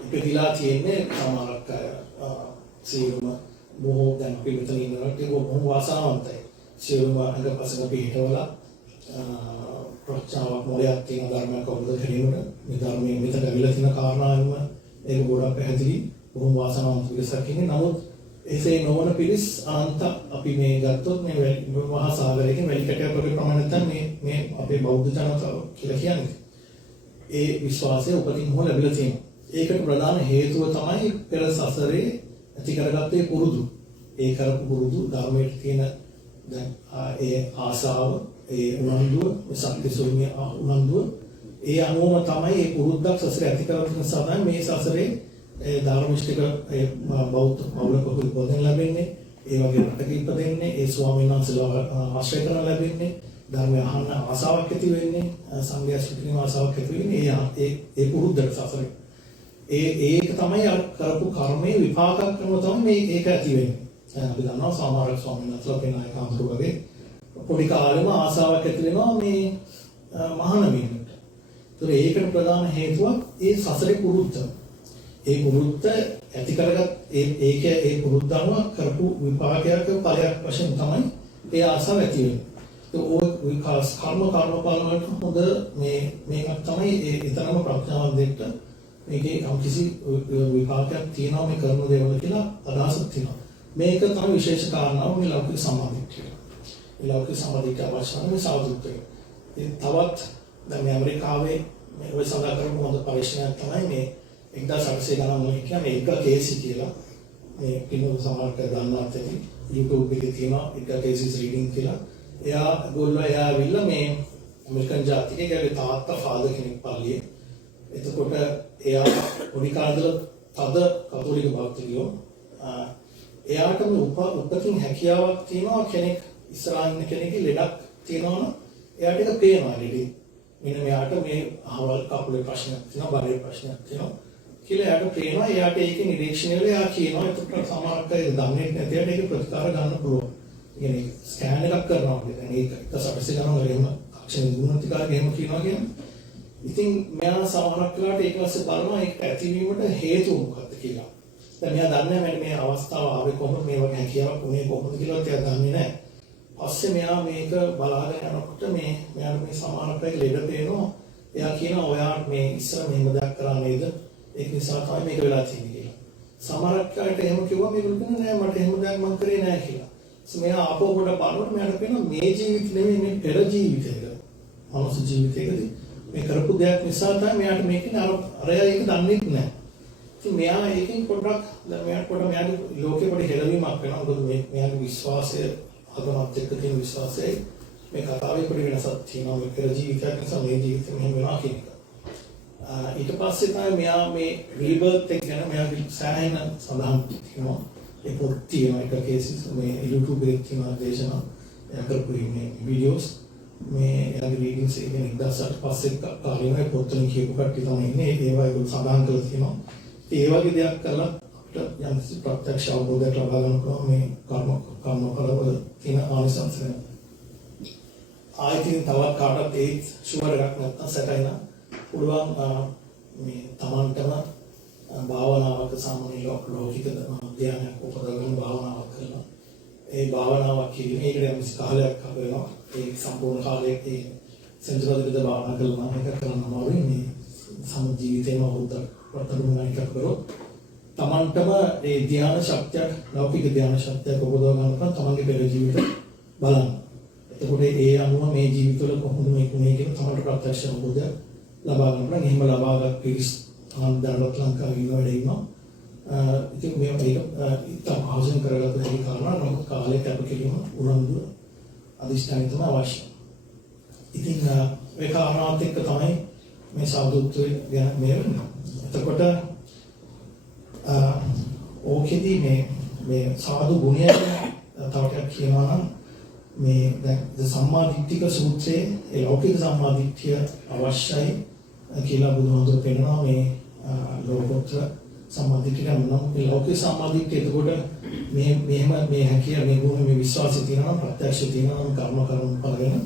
ඉපදිලා තියෙන්නේ සමහරක් අය සියලුම බොහෝ දැන් අපි මෙතන ඉන්නකොට බොහොම වාසනාවන්තයි. සියලුම අංගපසක පිටවලා ප්‍රඥාවක් මොලයක් තියෙන ධර්මයක් අවබෝධ කිරීමට මේ ධර්මයේ මෙතන ඇවිල්ලා තියෙන කාරණාවෙම ඒක ගොඩක් පැහැදිලි බොහොම වාසනාවන්ත පිරිසක් ඉන්නේ. නමුත් එසේ නොවන පිරිස් අනන්ත අපි මේ ගත්තොත් මේ මහා සාගරයේ වැලි කැටයක් වගේ ප්‍රමාණයක් තමයි මේ අපේ බෞද්ධ ජනතාව කියලා කියන්නේ. ඒ විශ්වාසය උපතින් හො ලැබිලා තියෙනවා. ඒකට ප්‍රධාන හේතුව තමයි පෙර සසරේ ඇති කරගත්තේ පුරුදු. ඒ කරපු පුරුදු ධර්මයේ තියෙන දැන් ඒ ආසාව, ඒ උනන්දුව, සත්‍ය සෝමිය උනන්දුව, ඒ අනුවම තමයි ඒ පුරුද්දක් සසරේ ඇති කරගන්න නිසා තමයි මේ සසරේ ධර්මිෂ්ඨික බෞද්ධ පවුලක උපදින්න ලැබෙන්නේ. ඒ වගේ රටක ඉපදෙන්නේ, ඒ ස්වාමීන් වහන්සේලා ආශ්‍රය කරන ලැබෙන්නේ, ධර්මය අහන්න ආසාවක් ඇති වෙන්නේ, සංඝයා ශ්‍රවණය ආසාවක් ඇති වෙන්නේ ඒ පුරුද්දට සසරේ. ඒක තමයි අර කරපු කර්මයේ විපාකයක් කරනවා තමයි මේ ඒක ඇති වෙන්නේ. අපි දන්නවා සමහර ස්වාමීන් වහන්සේලා කෙනා කාමරු වගේ පොඩි කාලෙම ආසාවක් ඇති වෙනවා මේ මහාන වෙන්නට. ඒතර ඒකට ප්‍රධාන හේතුවක් ඒ සසරේ පුරුද්ද. ඒ පුරුද්ද ඇති කරගත් ඒ පුරුද්ද අනුව කරපු විපාකයක ඵලයක් වශයෙන් තමයි ඒ ආසාව ඇති වෙන්නේ. ඒ විකාශ කර්ම පාලනයට හොඳ මේක තමයි ඒතරම ප්‍රඥාවක් දෙන්න මේකේ කිසි විපාකයක් තියෙනවා මේ කරන දේවල් කියලා අදහසක් තියෙනවා. මේක තමයි විශේෂ කාරණාව මේ ලෞකික සමාධිය. මේ ලෞකික සමාධිය අවශ්‍යම මේ සාධුත්වය. ඒ තවත් දැන් ඇමරිකාවේ මේ ඔය සඳහන් කරපු හොඳ පරීක්ෂණයක් තමයි මේ 1800 ගණන් වල කියන්නේ ඒක කේසි කියලා. මේ කිනෝ සමහරට දන්නවත් ඇති YouTube එකේ තියෙනවා ඒක කේසිස් රීඩින් කියලා. එයා ඇවිල්ලා මේ ඇමරිකන් ජාතිකයේ තාත්තා ෆාදර් කෙනෙක් පල්ලියේ. එතකොට එයා පොඩි කාලේ තද කතෝලික භක්තියෝ එයාට මේ උපතින් හැකියාවක් තියෙනවා කෙනෙක් ඉස්සරහින් කෙනෙක්ගේ ලෙඩක් තියෙනවනම් එයාට ඒක පේනවා ලෙඩේ. මෙන්න මෙයාට මේ අහවල් කකුලේ ප්‍රශ්නයක් තියෙනවා, බරේ ප්‍රශ්නයක් තියෙනවා කියලා එයාට පේනවා. එයාට ඒකේ නිරීක්ෂණය වෙලා එයා කියනවා එතකොට සමහරක් අය දන්නේ නැති අයට ඒක ප්‍රතිකාර ගන්න පුළුවන්. කියන්නේ ස්කෑන් එකක් කරනවා කියන්නේ ඒක 1800 ගණන් වල එහෙම අක්ෂර ගුණතිකාරක එහෙම කියනවා කියන්නේ. ඉතින් මෙයා සමහරක් වෙලාවට ඒක පස්සේ බලනවා ඒක ඇතිවීමට හේතුව මොකක්ද කියලා. දැන් මෙයා දන්නේ නැහැ මේ අවස්ථාව ආවේ කොහොමද මේ වගේ හැකියාවක් උනේ කොහොමද කියලාත් එයා දන්නේ නැහැ. පස්සේ මෙයා මේක බලාගෙන යනකොට මෙයාට මේ සමහරක් අය ලෙඩ පේනවා. එයා කියනවා ඔයා මේ ඉස්සර මෙහෙම දෙයක් කරා නේද? ඒක නිසා තමයි මේක වෙලා තියෙන්නේ කියලා. සමහරක් අයට එහෙම කිව්වා මේගොල්ලෝ කියනවා නෑ මට එහෙම දෙයක් මම කරේ නෑ කියලා. මෙයා ආපහු කොට බලනකොට මෙයාට පේනවා මේ ජීවිත නෙමෙයි මේ පෙර ජීවිතයක මනුස්ස ජීවිතයකදී මේ කරපු දෙයක් නිසා තමයි මෙයාට මේකේ අරයා ඒක දන්නේ නැහැ. ඉතින් මෙයා ඒකෙන් පොඩ්ඩක් මෙයාගේ ලෝකේ පොඩි හෙළවීමක් වෙනවා. මොකද මෙයාගේ විශ්වාසය අදමත් එක්ක තියෙන විශ්වාසයයි මේ කතාවේ පොඩි වෙනසක් තියෙනවා. මේ පෙර ජීවිතයක් නිසා මේ ජීවිතේ මෙහෙම වෙනවා කියන එක. ඊට පස්සේ තමයි මෙයා මේ රීබර්ත් එක ගැන මෙයාගේ සෑහෙන සඳහන් තියෙනවා. ඒ පොත් තියෙනවා එක කේසස් මේ YouTube එකේ තියෙන දේශනා කරපු මේ වීඩියෝස් මේ යාගේ රීඩින්ග්ස් එකෙන් 1000ට පස්සේ කාලේ පොත්වලින් කියපු කට්ටිය තමයි ඉන්නේ. ඒවා ඒක සඳහන් කරලා තියෙනවා. ඒ වගේ දෙයක් කරලා අපිට යම් ප්‍රත්‍යක්ෂ අවබෝධයක් ලබා ගන්න පුළුවන් මේ කර්ම වල තියෙන ආනිසංසය. ආයතින් තවත් කාටත් ඒ ෂුවර් එකක් නැත්තම් සැකයින පුළුවන් මේ තමන්ටම භාවනාවක සාමාන්‍ය ලෞකික ධ්‍යානයක් උපදවගෙන භාවනාවක් කරනවා. ඒ භාවනාවක් කියන්නේ ඒකට යම් කාලයක් හදනවා. ඒ සම්පූර්ණ කාලයේ ඒ සෙන්ටර් භාවනා කරනවා. ඒක කරනවා මේ සම ජීවිතේම උත්තර වර්තමාන එකක් කරොත් තමන්ටම ඒ ධ්‍යාන ශක්තියක් ලෞකික ධ්‍යාන ශක්තියක් උපදව ගන්නකොට තමන්ගේ පෙර ජීවිත බලන්න. එතකොට ඒ අනුව මේ ජීවිතවල කොහොමද මේකුනේ කියන තමන්ට ප්‍රත්‍යක්ෂ අවබෝධය ලබා ගන්න පුළුවන්. එහෙම ලබාගත් පිරිස් ආන්දරවත් ලංකාවේ ඉන්නවද ඉන්නවා. ඉතින් මේ මේක ඉතින් ආයෝජන කරගත්ත හැකි කාරණා නමුත් කාලේ කැප කිරීම උනන්දු අධිෂ්ඨානය තමයි අවශ්‍ය. ඉතින් මේ කාරණාවත් එක්ක තමයි මේ සාධුත්වය ගැන මේ වෙන්නේ. එතකොට ඕකෙදී මේ සාධු ගුණය තව ටිකක් කියනවා නම් මේ දැන් සම්මා දිට්ඨික සූත්‍රයේ ඒ ලෞකික සම්මා දිට්ඨිය අවශ්‍යයි කියලා බුදුහාමුදුරුවෝ පෙන්නනවා මේ ලෝකෝත්තර සම්මාදිට්ඨිය නම් මේ ලෞකික සම්මාදිට්ඨිය එතකොට මේ හැකිය මේ ගුණ මේ විශ්වාසය තියෙනවා ප්‍රත්‍යක්ෂය තියෙනවා කර්ම කරගෙන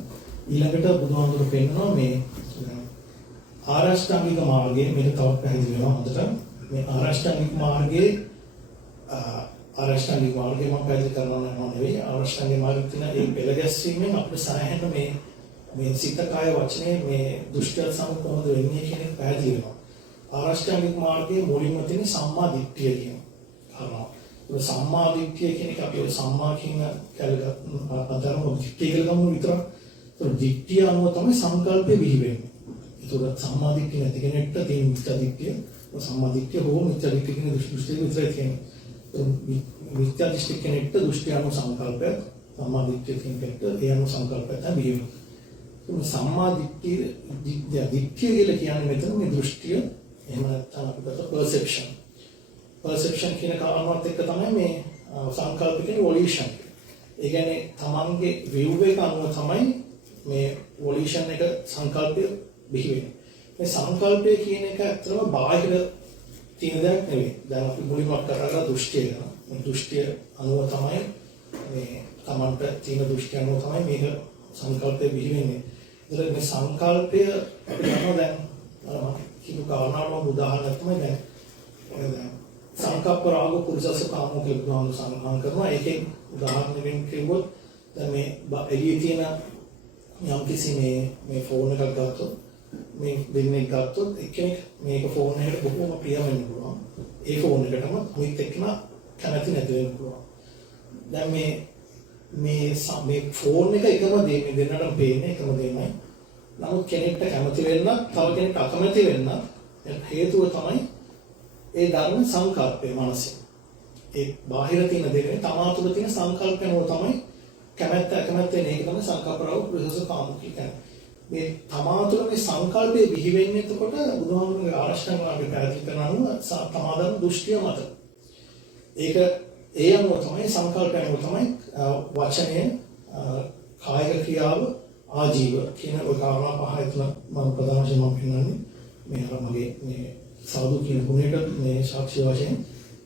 ඊළඟට බුදුහාමුදුරු පෙන්නනවා මේ ආරෂ්ඨාංගික මාර්ගයේ මේක තවත් පැහැදිලි වෙනවා හොඳට මේ ආරෂ්ඨාංගික මාර්ගයේ මම පැහැදිලි කරනවා නෙවෙයි ආරෂ්ඨාංගික මාර්ගයේ තියෙන ඒ පෙළ ගැස්වීමෙන් අපිට සායහෙන මේ සිත කාය වචනේ මේ දුෂ්කර සම්පූර්ණ වෙන්නේ කියන එක පැහැදිලි වෙනවා ආරෂ්ඨාංගික මාර්ගයේ මුලින්ම තියෙන සම්මා දිට්ඨිය කියන කාරණා. ඒ සම්මා දිට්ඨිය කියන එක අපි සම්මා කියන අතරම දිට්ඨිය කියලා ගමු විතරක්. ඒ දිට්ඨිය අනුව තමයි සංකල්පය බිහි වෙන්නේ. ඒක සම්මා දිට්ඨිය නැති කෙනෙක්ට තියෙන මිත්‍යා දිට්ඨිය, සම්මා දිට්ඨිය හෝ මිත්‍යා දිට්ඨිය කියන දෘෂ්ටි විතරයි තියෙන්නේ. මිත්‍යා දෘෂ්ටි කෙනෙක්ට දෘෂ්ටි අනුව සංකල්පය, සම්මා දිට්ඨිය කෙනෙක්ට ඒ අනුව සංකල්පය තමයි බිහි වෙන්නේ. සම්මා දිට්ඨිය කියලා කියන්නේ මෙතන මේ දෘෂ්ටිය එහෙම නැත්නම් අපිට perception කියන කාරණාවත් එක්ක තමයි මේ සංකල්පික evolution. ඒ කියන්නේ තමන්ගේ view එක අනුව තමයි මේ evolution එක සංකල්පය බිහි වෙන්නේ. මේ සංකල්පය කියන එක ඇත්තටම බාහිර තියෙන දෙයක් නෙවෙයි. දැන් අපි මුලින්ම කරලා දෘෂ්ටිය ගන්න. මේ දෘෂ්ටිය අනුව තමයි මේ තමන්ට තියෙන දෘෂ්ටිය අනුව තමයි මේක සංකල්පය බිහි වෙන්නේ. ඒතර මේ සංකල්පය අපි යනවා දැන් කිනු කාරණාවක් උදාහරණයක් තමයි දැන් සංකප්ප රාග පුරුෂස කාමෝ කියලා සඳහන් කරනවා. ඒකෙන් උදාහරණයකින් කිව්වොත් දැන් මේ එළියේ තියෙන යම් කිසි මේ ෆෝන් එකක් ගත්තොත් මේ දෙන්නෙක් ගත්තොත් එක්කෙනෙක් මේක ෆෝන් එකට බොහොම ප්‍රිය වෙන්න පුළුවන්. ඒ ෆෝන් එකටම අනිත් එක්කම කැමති නැති වෙන්න පුළුවන්. දැන් මේ ෆෝන් එක එකම දේ මේ දෙන්නටම පේන්නේ එකම දෙයමයි. නමුත් කෙනෙක්ට කැමති වෙන්න, තව කෙනෙක්ට අකමැති වෙන්න හේතුව තමයි ඒ ධර්ම සංකල්පය මනසේ. ඒ බාහිර තියෙන දෙන්නේ තමා තුළ තියෙන සංකල්පයනෝ තමයි කැමැත්ත අකමැත්ත නේක තමයි සංකල්පරව ප්‍රසස කාම කියන්නේ. මේ තමා තුළ මේ සංකල්පය බිහි වෙන්නේ එතකොට බුදුහාමුදුරගේ ආරෂ්ඨාංග මාර්ගය පැහැදිලි කරන අනුව තමාදන් දෘෂ්ටිය මත. ඒක ඒ අනුව තමයි සංකල්පයනෝ තමයි වචනය, කායික ක්‍රියාව, ආජීව කියන ඔය කාරණා පහ එතන මම ප්‍රධාන වශයෙන් මම පෙන්නන්නේ මේ අර මගේ මේ සාදු කියන ගුණයට මේ සාක්ෂි වශයෙන්.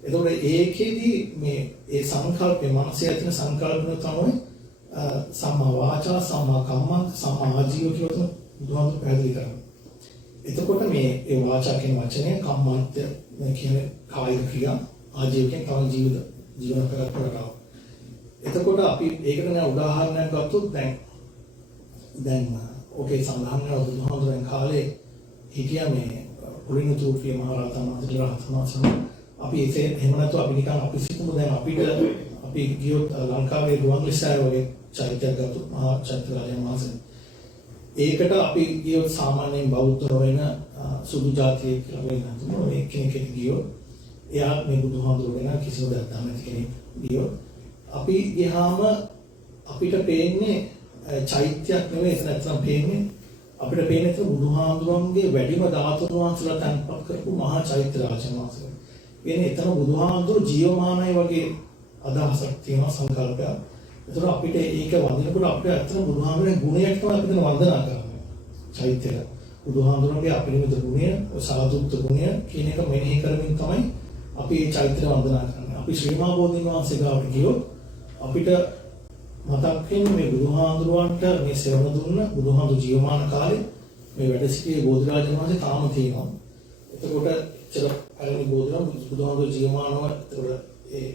එතකොට ඒකෙදි මේ ඒ සංකල්පේ මනසේ ඇතින සංකල්පන තමයි සම්මා වාචා, සම්මා කම්මන්ත, සම්මා ආජීව කියලා බුදුහාමුදුරු පැහැදිලි කරනවා. එතකොට මේ ඒ වාචා කියන වචනේ කම්මන්ත කියන්නේ කායික ක්‍රියා, ආජීව කියන්නේ තම ජීවන කරකවටාව. එතකොට අපි ඒකට නෑ උදාහරණයක් ගත්තොත් දැන් ඔකේ සඳහන් කරන බුදුහාමුදුරන් කාලේ හිටියා මේ පුරිණුතුපිය මහ රහතන් වහන්සේ අපි එහෙම නැත්නම් අපි නිකන් අපි සිතමු දැන් අපි ගියොත් ලංකාවේ ගුවන්විදුලිසාර වගේ චෛත්‍යයක් ගත්තොත් මහා චෛත්‍ය රාජයන් වහන්සේ. ඒකට අපි ගියොත් සාමාන්‍යයෙන් බෞද්ධ වෙන සුදු ජාතිය කියලා වෙනවා. මේ කෙනෙක් ගියොත් එයා මේ බුදුහාමුදුරු වෙන කිසිම දෙයක් නැති කෙනෙක් ගියොත් අපි ගියාම අපිට පේන්නේ චෛත්‍යයක් නෙවෙයි එතන නැත්නම් පේන්නේ අපිට පේන්නේ බුදුහාමුදුරන්ගේ වැඩිම ධාතුන් වහන්සේලා තැන්පත් කරපු මහා චෛත්‍ය රාජයන් වහන්සේ. එන්නේ එතන බුදුහාමුදුරු ජීවමානයි වගේ අදහසක් තියෙනවා සංකල්පයක්. ඒතර අපිට ඒක වඳිනකොට අපිට ඇත්තටම බුදුහාමුදුරේ ගුණයක් තමයි අපිට වන්දනා කරන්නේ. චෛත්‍යය. බුදුහාමුදුරන්ගේ අපරිමිත ගුණය, සාදුත්ව ගුණය කියන එක මෙනෙහි කරමින් තමයි අපි මේ චෛත්‍යය වන්දනා කරන්නේ. අපි ශ්‍රී මහා බෝධීන් වහන්සේ ගාවට ගියොත් අපිට මතක් වෙන්නේ මේ බුදුහාමුදුරන්ට මේ සෙවණ දුන්න බුදුහාමුදුරු ජීවමාන කාලේ මේ වැඩ සිටියේ බෝධිරාජන් වහන්සේ තාම තියෙනවා. එතකොට පළවෙනි බුදුහාමුදුරු ජීවමානව එතකොට ඒ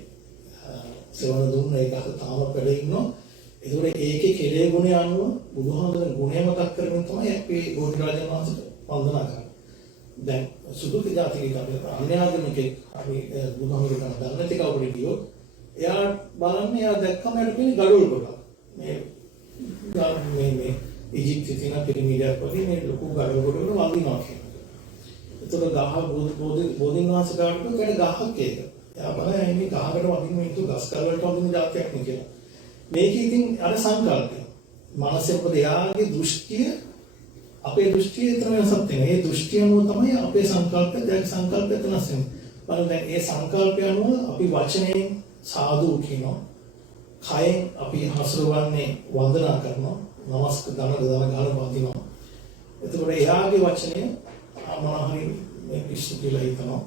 සෙවණ දුන්න ඒක තාම වැඩ ඉන්නවා. ඒතකොට ඒකේ කෙලෙ ගුණය අනුව බුදුහාමුදුරන් ගුණය මතක් කරගෙන තමයි අපි බෝධිරාජන් වහන්සේට වන්දනා කරන්නේ. දැන් සුදු ජාතිකයෙක් අපිට අන්‍යාගමිකෙක් අපි බුදුහාමුදුරු කරන දන්නේ ටික අපිට කියොත් එයා බලන්නේ එයා දැක්කම එයාට කියන්නේ ගඩොල් කොට. මේ ඉජිප්තේ තියෙන පිරමීඩයක් වගේ මේ ලොකු ගඩොල් කොට වල වඳිනවා කියනවා. ඒතකොට ගහ බෝධින් වහන්සේ ගාවට කියන්නේ ගහක් ඒක. එයා බලන්නේ මේ ගහකට වදින්න මේ ගස් කල් වලට වදින જાතියක් නේ කියලා. මේක ඉතින් අර සංකල්පය. මානසික පදයාගේ දෘෂ්ටිය අපේ දෘෂ්ටිය එතන වෙනසක් තියෙනවා. ඒ දෘෂ්ටිය අනුව තමයි අපේ සංකල්පය දැන් සංකල්පය වෙනස් වෙන්නේ. බලන්න දැන් ඒ සංකල්පය අනුව අපි වචනයෙන් සාදු කියනවා. කයෙන් අපි හසුරවන්නේ වන්දනා කරනවා. නමස්ක දන ගාන වදිනවා. එතකොට එයාගේ වචනය මොනවා හරි මේ පිස්සු කියලා හිතනවා.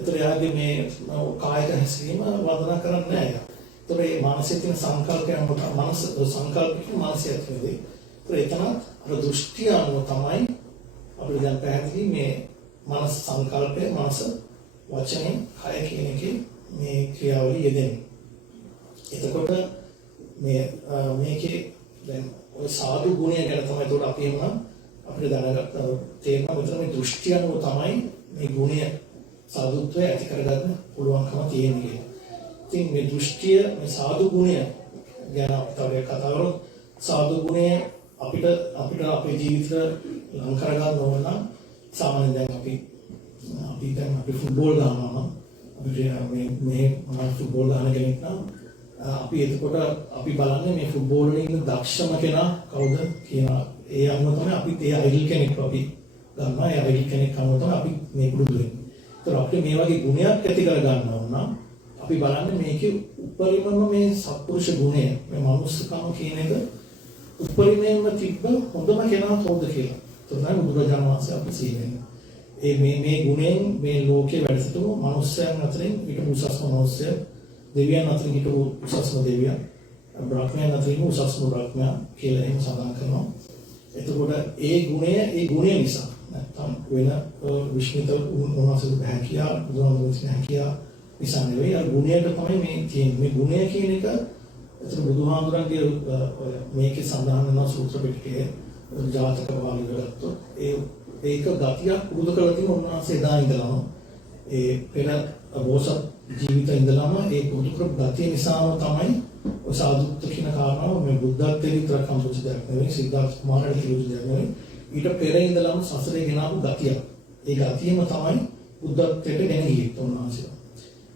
ඒතර යාගේ මේ කායික හැසිරීම වර්ධනය කරන්නේ නැහැ. ඒතර මේ මානසික තියෙන සංකල්පයන් මනස සංකල්පික මානසික ඇතිවෙන්නේ. ඒතර එතන අර දෘෂ්ටි අනුව තමයි අපිට දැන් පැහැදිලි මේ මනස සංකල්පය මනස වචනේ කය කියන එකේ මේ ක්‍රියාවලිය යෙදෙන්නේ. එතකොට මේකේ දැන් ඔය සාදු ගුණය ගැන තමයි ඒකට අපි එමුනම් අපිට දැනගත්ත තේරෙනවා මෙතන මේ දෘෂ්ටි අනුව තමයි මේ ගුණය සාදුත්වය ඇති කරගන්න පුළුවන්කම තියෙන්නේ කියලා. ඉතින් මේ දෘෂ්ටිය මේ සාදු ගුණය ගැන තව කතා කරමු. සාදු ගුණය අපිට අපේ ජීවිතය ලං කරගන්න ඕන නම් සාමාන්‍යයෙන් දැන් අපි ෆුට්බෝල් ගන්නවා නම් මේ ෆුට්බෝල් ගන්න කෙනෙක් නම් අපි එතකොට අපි බලන්නේ මේ ෆුට්බෝල් වල ඉන්න දක්ෂම කෙනා කවුද කියලා. ඒ අනුව තමයි අපි ඒ අයිඩල් කෙනෙක් අපි ගන්නවා. ඒ අයිඩල් කෙනෙක් අනුව තමයි අපි මේ පුරුදු වෙන්නේ. ඒතර අපිට මේ වගේ ගුණයක් ඇති කර ගන්න ඕන නම් අපි බලන්නේ මේකේ උපරිමම මේ සත්පුරුෂ ගුණය මේ මනුස්සකම කියන එක උපරිමයෙන්ම තිබ්බ හොඳම කෙනා කවුද කියලා. තමයි බුදුරජාණන් වහන්සේ අපි සීවෙන්නේ. මේ ගුණයෙන් මේ ලෝකේ වැඩ සිටු මනුස්සයන් අතරින් ඊට උසස්ම මනුස්සය, දෙවියන් අතරින් ඊට උසස්ම දෙවියන්, බ්‍රහ්මයන් අතරින් උසස්ම බ්‍රහ්මයා කියලා එහෙම සඳහන් කරනවා. එතකොට ඒ ගුණය නිසා නැත්තම් වෙන විශ්මිත උන්වහන්සේ හැකියා බුදුහාමුදුරුවෝ හැකියා නිසා නෙවෙයි අර ගුණයට තමයි මේ තියෙන්නේ. මේ ගුණය කියන එක එතන බුදුහාමුදුරන්ගේ මේකේ සඳහන් වෙන සූත්‍ර පිටකයේ ජාතක වලින් ගත්තොත් ඒක ගතියක් පුරුදු කරලා තියෙන උන්වහන්සේ එදා ඉඳලාම ඒ පෙර බෝසත් ජීවිත ඉඳලාම ඒ පුරුදු කර ගතිය නිසාම තමයි ඔය සාදුත්ව කියන කාරණාව මේ බුද්ධත්වයේ විතරක් හම්බුච්ච දෙයක් නෙවෙයි සිද්ධාර්ථ කුමාරට කිව්ව දෙයක් නෙවෙයි ඊට පෙර ඉඳලාම සසරේ ගෙනාවු ගතියක්. ඒ ගතියම තමයි බුද්ධත්වයට ගෙන ගියේ උන්වහන්සේ.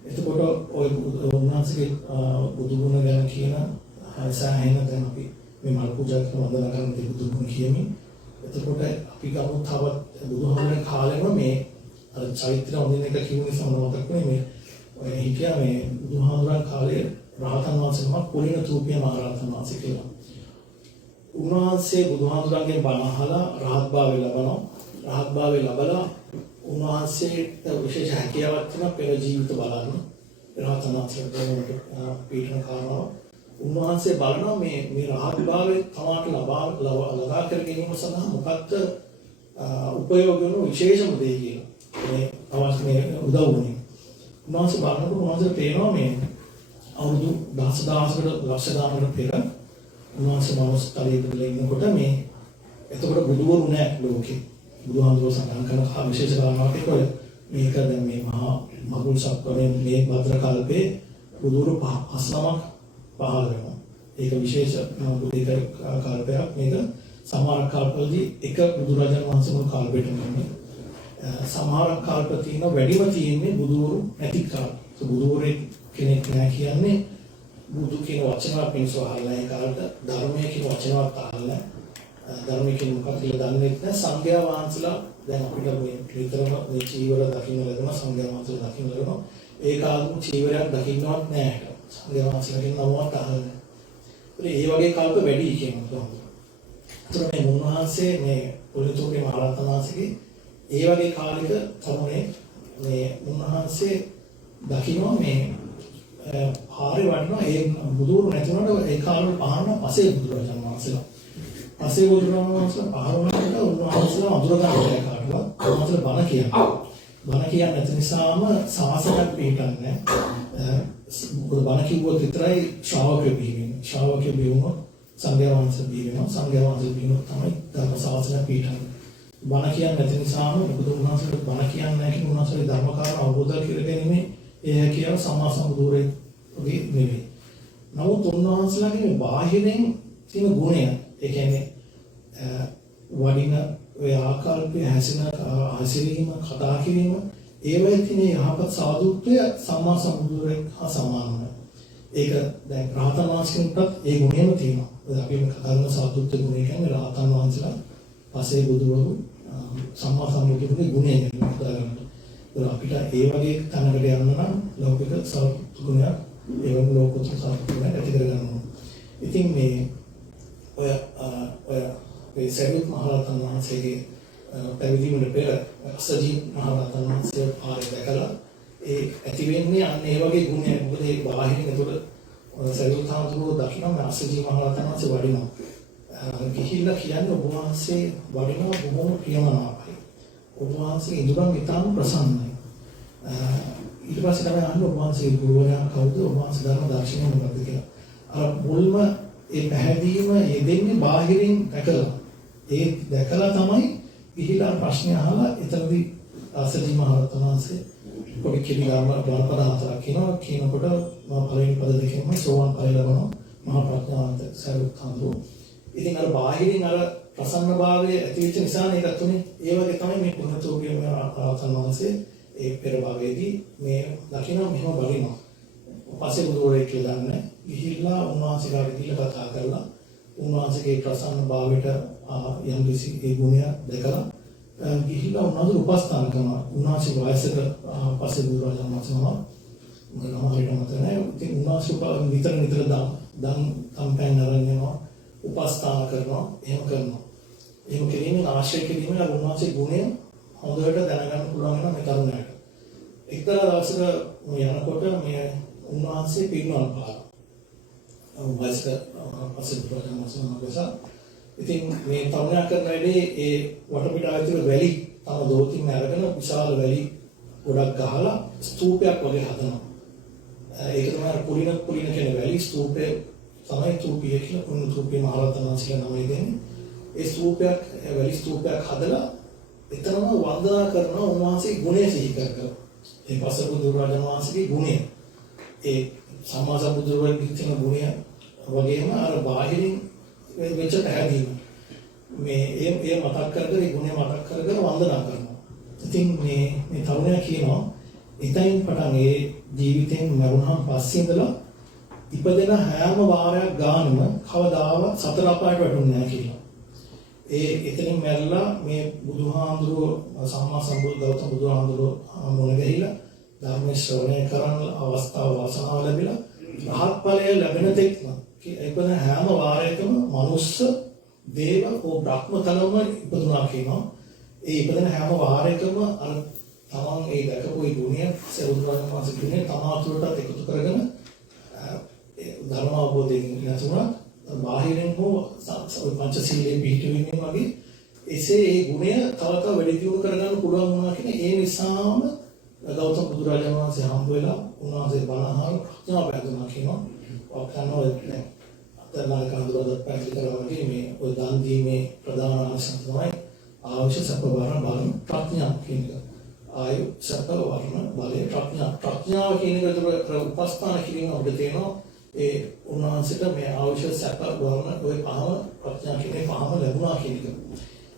එතකොට ඔය උන්වහන්සේගේ බුදු ගුණ ගැන කියන සාහේන දැන් අපි මේ මල් පූජා කරන වන්දනා කරන බුදු ගුණ කියමින් එතකොට අපි ගමු තවත් බුදුහාමුදුරන් කාලෙම මේ අර චෛත්‍ය වන්දන එක කියු නිසා මතක් වෙන්නේ මේ ඔය හිටියා මේ බුදුහාමුදුරන් කාලේ රහතන් වහන්සේම කුලින තූපිය මහ රහතන් වහන්සේ කියලා. උන්වහන්සේ බුදුහාමුදුරන්ගෙන් බණ අහලා රහත්භාවය ලබනවා. රහත්භාවය ලබලා උන්වහන්සේට විශේෂ හැකියාවක් තියෙනවා පෙර ජීවිත බලන්න. රහතන් වහන්සේට පීඨන කාරණා උන්වහන්සේ බලනවා මේ රහත්භාවය තමාට ලබා කර ගැනීම සඳහා මොකක්ද උපයෝග වෙන විශේෂම දේ කියලා. මේ අවශ්‍ය මේ උදව් වෙන්නේ. උන්වහන්සේ බලනකොට උන්වහන්සේ පේනවා මේ අවුරුදු දහසකට ලක්ෂ ගානකට පෙර උන්වහන්සේ මනුස්සතලයේ ඉඳලා ඉන්නකොට මේ එතකොට බුදුවරු නැහැ ලෝකේ. බුදුහාමුදුරුවෝ සඳහන් කරන විශේෂ කාරණාවක් ඒක මේක දැන් මේ මහා මගුල් සප්පමේ මේ භද්‍ර කල්පේ බුදුවරු 59ක් පහළ වෙනවා. ඒක විශේෂ බුද්ධික කල්පයක්. මේක සමහර කල්පවලදී එක බුදුරජාණන් වහන්සේම කල්පයට නෙමෙයි. සමහර කල්ප තියෙන වැඩිම තියෙන්නේ බුදුවරු නැති කාල. බුදුවරු කෙනෙක් නැහැ කියන්නේ බුදු කියන වචනවත් මිනිස්සු අහලා ඒ කාලට ධර්මයේ කියන වචනවත් අහලා ධර්මයේ කියන මොකක්ද කියලා දන්නේ නැහැ. සංඝයා වහන්සේලා දැන් අපිට මේ විතරම මේ චීවර දකින්න ලැබෙනවා සංඝයා වහන්සේලා දකින්න ලැබෙනවා. ඒ කාලෙම චීවරයක් දකින්නවත් නැහැ. සංඝයා වහන්සේලාගෙන් නමවත් අහන්නේ. ඒ වගේ කල්ප වැඩි කියනවා. ඒතර මේ මුන්වහන්සේ මේ පොලිතෝගේ මහරහතන් වහන්සේගේ ඒ වගේ කාලික තරුණේ මේ මුන්වහන්සේ දකින්න මේ හාරේ වඩනවා ඒ බුදුරු නැතුනට ඒ කාලවල පහරන පසේ බුදුරජාණන් වහන්සේලා. පසේ බුදුරජාණන් වහන්සේලා පහරනකොට උන්වහන්සේලා අඳුර ගන්න කාටවත් උන්වහන්සේලා බණ කියනවා. බණ කියන්නේ නැති නිසාම සාසනයක් පිළිටන්නේ නැහැ. බණ කිව්වොත් විතරයි ශ්‍රාවකයෝ බිහිවෙන්නේ. ශ්‍රාවකයෝ බිහිවුණොත් සංඝයා වහන්සේ බිහිවෙනවා. සංඝයා වහන්සේ බිහිවුණොත් තමයි ධර්ම ශාසනය පිළිටන්නේ. බණ කියන්නේ නැති නිසාම බුදුන් වහන්සේට බණ කියන්නේ නැහැ කියන උන්වහන්සේගේ ධර්ම කාරණා අවබෝධ කරගැනීමේ ඒ කියන සම්මා සම්බුදුරේ වගේ නෙවෙයි. නමුත් උන්වහන්සේලාගේ බාහිරෙන් තියෙන ගුණය ඒ කියන්නේ වඩින ඔය ආකල්පය හැසිරීම කතා කිරීම ඒවයි තියෙන යහපත් සාදුත්වය සම්මා සම්බුදුරේ හා සමානයි. ඒක දැන් රහතන් වහන්සේන්ටත් ඒ ගුණයම තියෙනවා. අපි මේ කතා කරන සාදුත්ව ගුණය කියන්නේ රහතන් වහන්සේලා පසේ බුදුවරු සම්මා සම්බුදුරේ ගුණය ගැන කතා කරනවා. ඒක අපිට ඒ වගේ තැනකට යන්න නම් ලෞකික සාදුත්ව ගුණයක් ඒ වගේ ලෝකෝත්තර සාදුත්ව ගුණයක් ඇති කරගන්න ඕනේ. ඉතින් මේ ඔය සරියුත් මහරහතන් වහන්සේගේ පැවිදි වුණ පෙර අස්සජී මහරහතන් වහන්සේ පාරේ දැකලා ඒ ඇති වෙන්නේ අන්න ඒ වගේ ගුණයක්. මොකද ඒ බාහිරින් ඒතකොට සරියුත්හාමුදුරුවෝ දකින්න අස්සජී මහරහතන් වහන්සේ වඩිනවා. ගිහිල්ලා කියන්නේ ඔබ වහන්සේ වඩිනවා බොහොම ප්‍රියමනාපයි. ඔබ වහන්සේ ඉදurang ඉතාම ප්‍රසන්නයි. ඊට පස්සේ තමයි අහන්නේ ඔබ වහන්සේ ගුරුවරයා කවුද? ඔබ වහන්සේ ධර්ම දර්ශනය මොකක්ද කියලා. අර මුල්ම ඒ පැහැදීම යෙදෙන්නේ බාහිරින් දැකලා. ඒ දැකලා තමයි ගිහිලා ප්‍රශ්න අහලා එතනදී අස්සජී මහරහතන් වහන්සේ පොඩි කිලිගාම බණපද හතරක් කියනකොට මම පළවෙනි පද දෙකෙන්ම සෝවාන් ඵලය ලබනවා මහා ප්‍රඥාවන්ත සරියුත්හාමුදුරුවෝ. ඉතින් අර බාහිරින් අර ප්‍රසන්නභාවයේ ඇතිවෙච්ච නිසා ඒකත් උනේ ඒ වගේ තමයි මේ පුණ්‍යතෝගේ රහතන් වහන්සේ ඒ පෙර භවයේදී මේ දකින්න මෙහෙම බලිනවා. පස්සේ බුදුරේ කියලා දන්නේ ගිහිල්ලා උන්වහන්සේලා ගිහිල්ලා කතා කරලා උන්වහන්සේගේ ප්‍රසන්නභාවයට යම් කිසි ඒ ගුණය දැකලා ගිහිල්ලා උන්වහන්සේ උපස්ථාන කරනවා. උන්වහන්සේ වයසට පස්සේ බුදුරජාණන් වහන්සේම මම හරියට මතක නැහැ. ඉතින් උන්වහන්සේ විතර දන් කම්පැන් අරන් යනවා. උපස්ථාන කරනවා. එහෙම කරනවා. එහෙම කිරීමෙන් ආශ්‍රය කිරීමෙන් උන්වහන්සේ ගුණය හොඳට දැනගන්න පුළුවන් වෙනවා මේ තරුණයාට. එක්තරා දවසක යනකොට මේ උන්වහන්සේ පිරිනමන පාර. වයසට පස්සේ බුදුරජාණන් වහන්සේ ඉතින් මේ තරුණයා කරන වැඩේ ඒ වටපිටාවේ තියෙන වැලි තම දෝතින් අරගෙන විශාල වැලි ගොඩක් ගහලා ස්තූපයක් වගේ හදනවා. ඒක තමයි පුලින කියන වැලි ස්තූපය තමයි තූපිය කියලා පුණ්‍ය තූපිය මහරහතන් වහන්සේලා නමයි දෙන්නේ. ඒ ස්තූපයක් වැලි ස්තූපයක් හදලා එතනම වන්දනා කරනවා උන්වහන්සේ ගුණය සිහි කරගෙන. ඒ පස්සේ බුදුරජාණන් වහන්සේගේ ගුණය ඒ සම්මා සම්බුදුරජාණන්ගේ තියෙන ගුණය වගේම අර බාහිරින් වෙච්ච පැහැදීම මේ ඒ මතක් කරගෙන ඒ ගුණය මතක් කරගෙන වන්දනා කරනවා. ඉතින් මේ තරුණයා කියනවා ඉතින් පටන් ඒ ජීවිතෙන් මරුණාන් පස්සේ ඉඳලා ඉපදෙන හැම වාරයක් ගානම කවදාවත් සතර අපායට වැටුන්නේ නැහැ කියලා. එතනින් මැරලා මේ බුදුහාමුදුරුවෝ සම්මා සම්බුදු ගෞතම බුදුහාමුදුරුවෝ මුණ ගැහිලා ධර්ම ශ්‍රවණය කරන අවස්ථාව වාසනාව ලැබිලා රහත් ඵලය ලැබෙන තෙක්ම ඉපදෙන හැම වාරයකම මනුස්ස දේව ඕ බ්‍රහ්ම තලම ඉපදුනා කියනවා. ඒ ඉපදෙන හැම වාරයකම අර තමන් ඒ දැකපු ඒ ගුණය සරුදුරන් වහන්සේ ගුණය තමා තුළටත් එකතු කරගෙන ධර්ම අවබෝධයෙන් නැතුණා බාහිරින් හෝ පංචශීලයේ පිහිටුවීමෙන් වගේ එසේ ඒ ගුණය තව තව වැඩි දියුණු කරගන්න පුළුවන් වුණා කියන ඒ නිසාම ගෞතම බුදුරජාණන් වහන්සේ හම්බ වෙලා උන්වහන්සේ බණ අහලා ප්‍රඥාව වැඩුණා කියනවා. ඔක්කනෝ අතරනාල කඳුරට පැහැදිලි කරනවා වගේ මේ ඔය දන් දීමේ ප්‍රධාන අංශය තමයි ආයුෂ සප වරණ බල ප්‍රඥා කියන එක. ආයු සප වරණ බලය ප්‍රඥාව කියන එක උපස්ථාන කිරීම අපිට තියෙනවා. ඒ උන්වහන්සේට මේ අවශ්‍ය සැප වරණ ඔය පහම ප්‍රඥා කියන්නේ පහම ලැබුණා කියන එක.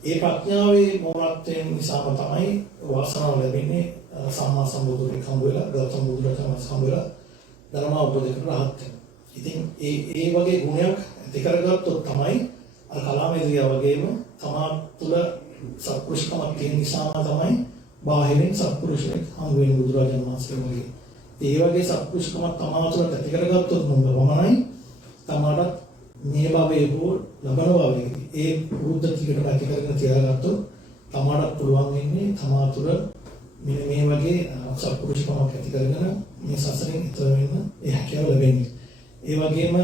ඒ ප්‍රඥාවේ මෝරත්වයෙන් නිසාම තමයි වාසනාව ලැබෙන්නේ සම්මා සම්බුදුරෙක් හම්බ වෙලා ගෞතම බුදුරජාණන් හම්බ වෙලා ධර්ම අවබෝධ කරලා රහත් වෙනවා. ඉතින් ඒ වගේ ගුණයක් ඇති කරගත්තොත් තමයි අර කලාමේදියා වගේම තමා තුළ සත්පුරුෂකමක් තියෙන නිසාම තමයි බාහිරින් සත්පුරුෂයෙක් හම්බ වෙන්නේ බුදුරජාණන් වහන්සේ වගේ. ඒ වගේ සත්පුරුෂකමක් තමා තුළ ඇති කරගත්තොත් මොනවමයි තමාට මේ භවයේ හෝ ලබන භවයේදී ඒ බුද්ධ ත්‍රිකට ඇති කරගෙන තියාගත්තොත් තමාට පුළුවන් වෙන්නේ තමා තුළ මෙන්න මේ වගේ සත්පුරුෂකමක් ඇති කරගෙන මේ සසරෙන් ඈතර වෙන්න ඒ හැකියාව ලැබෙන්නේ. ඒ වගේම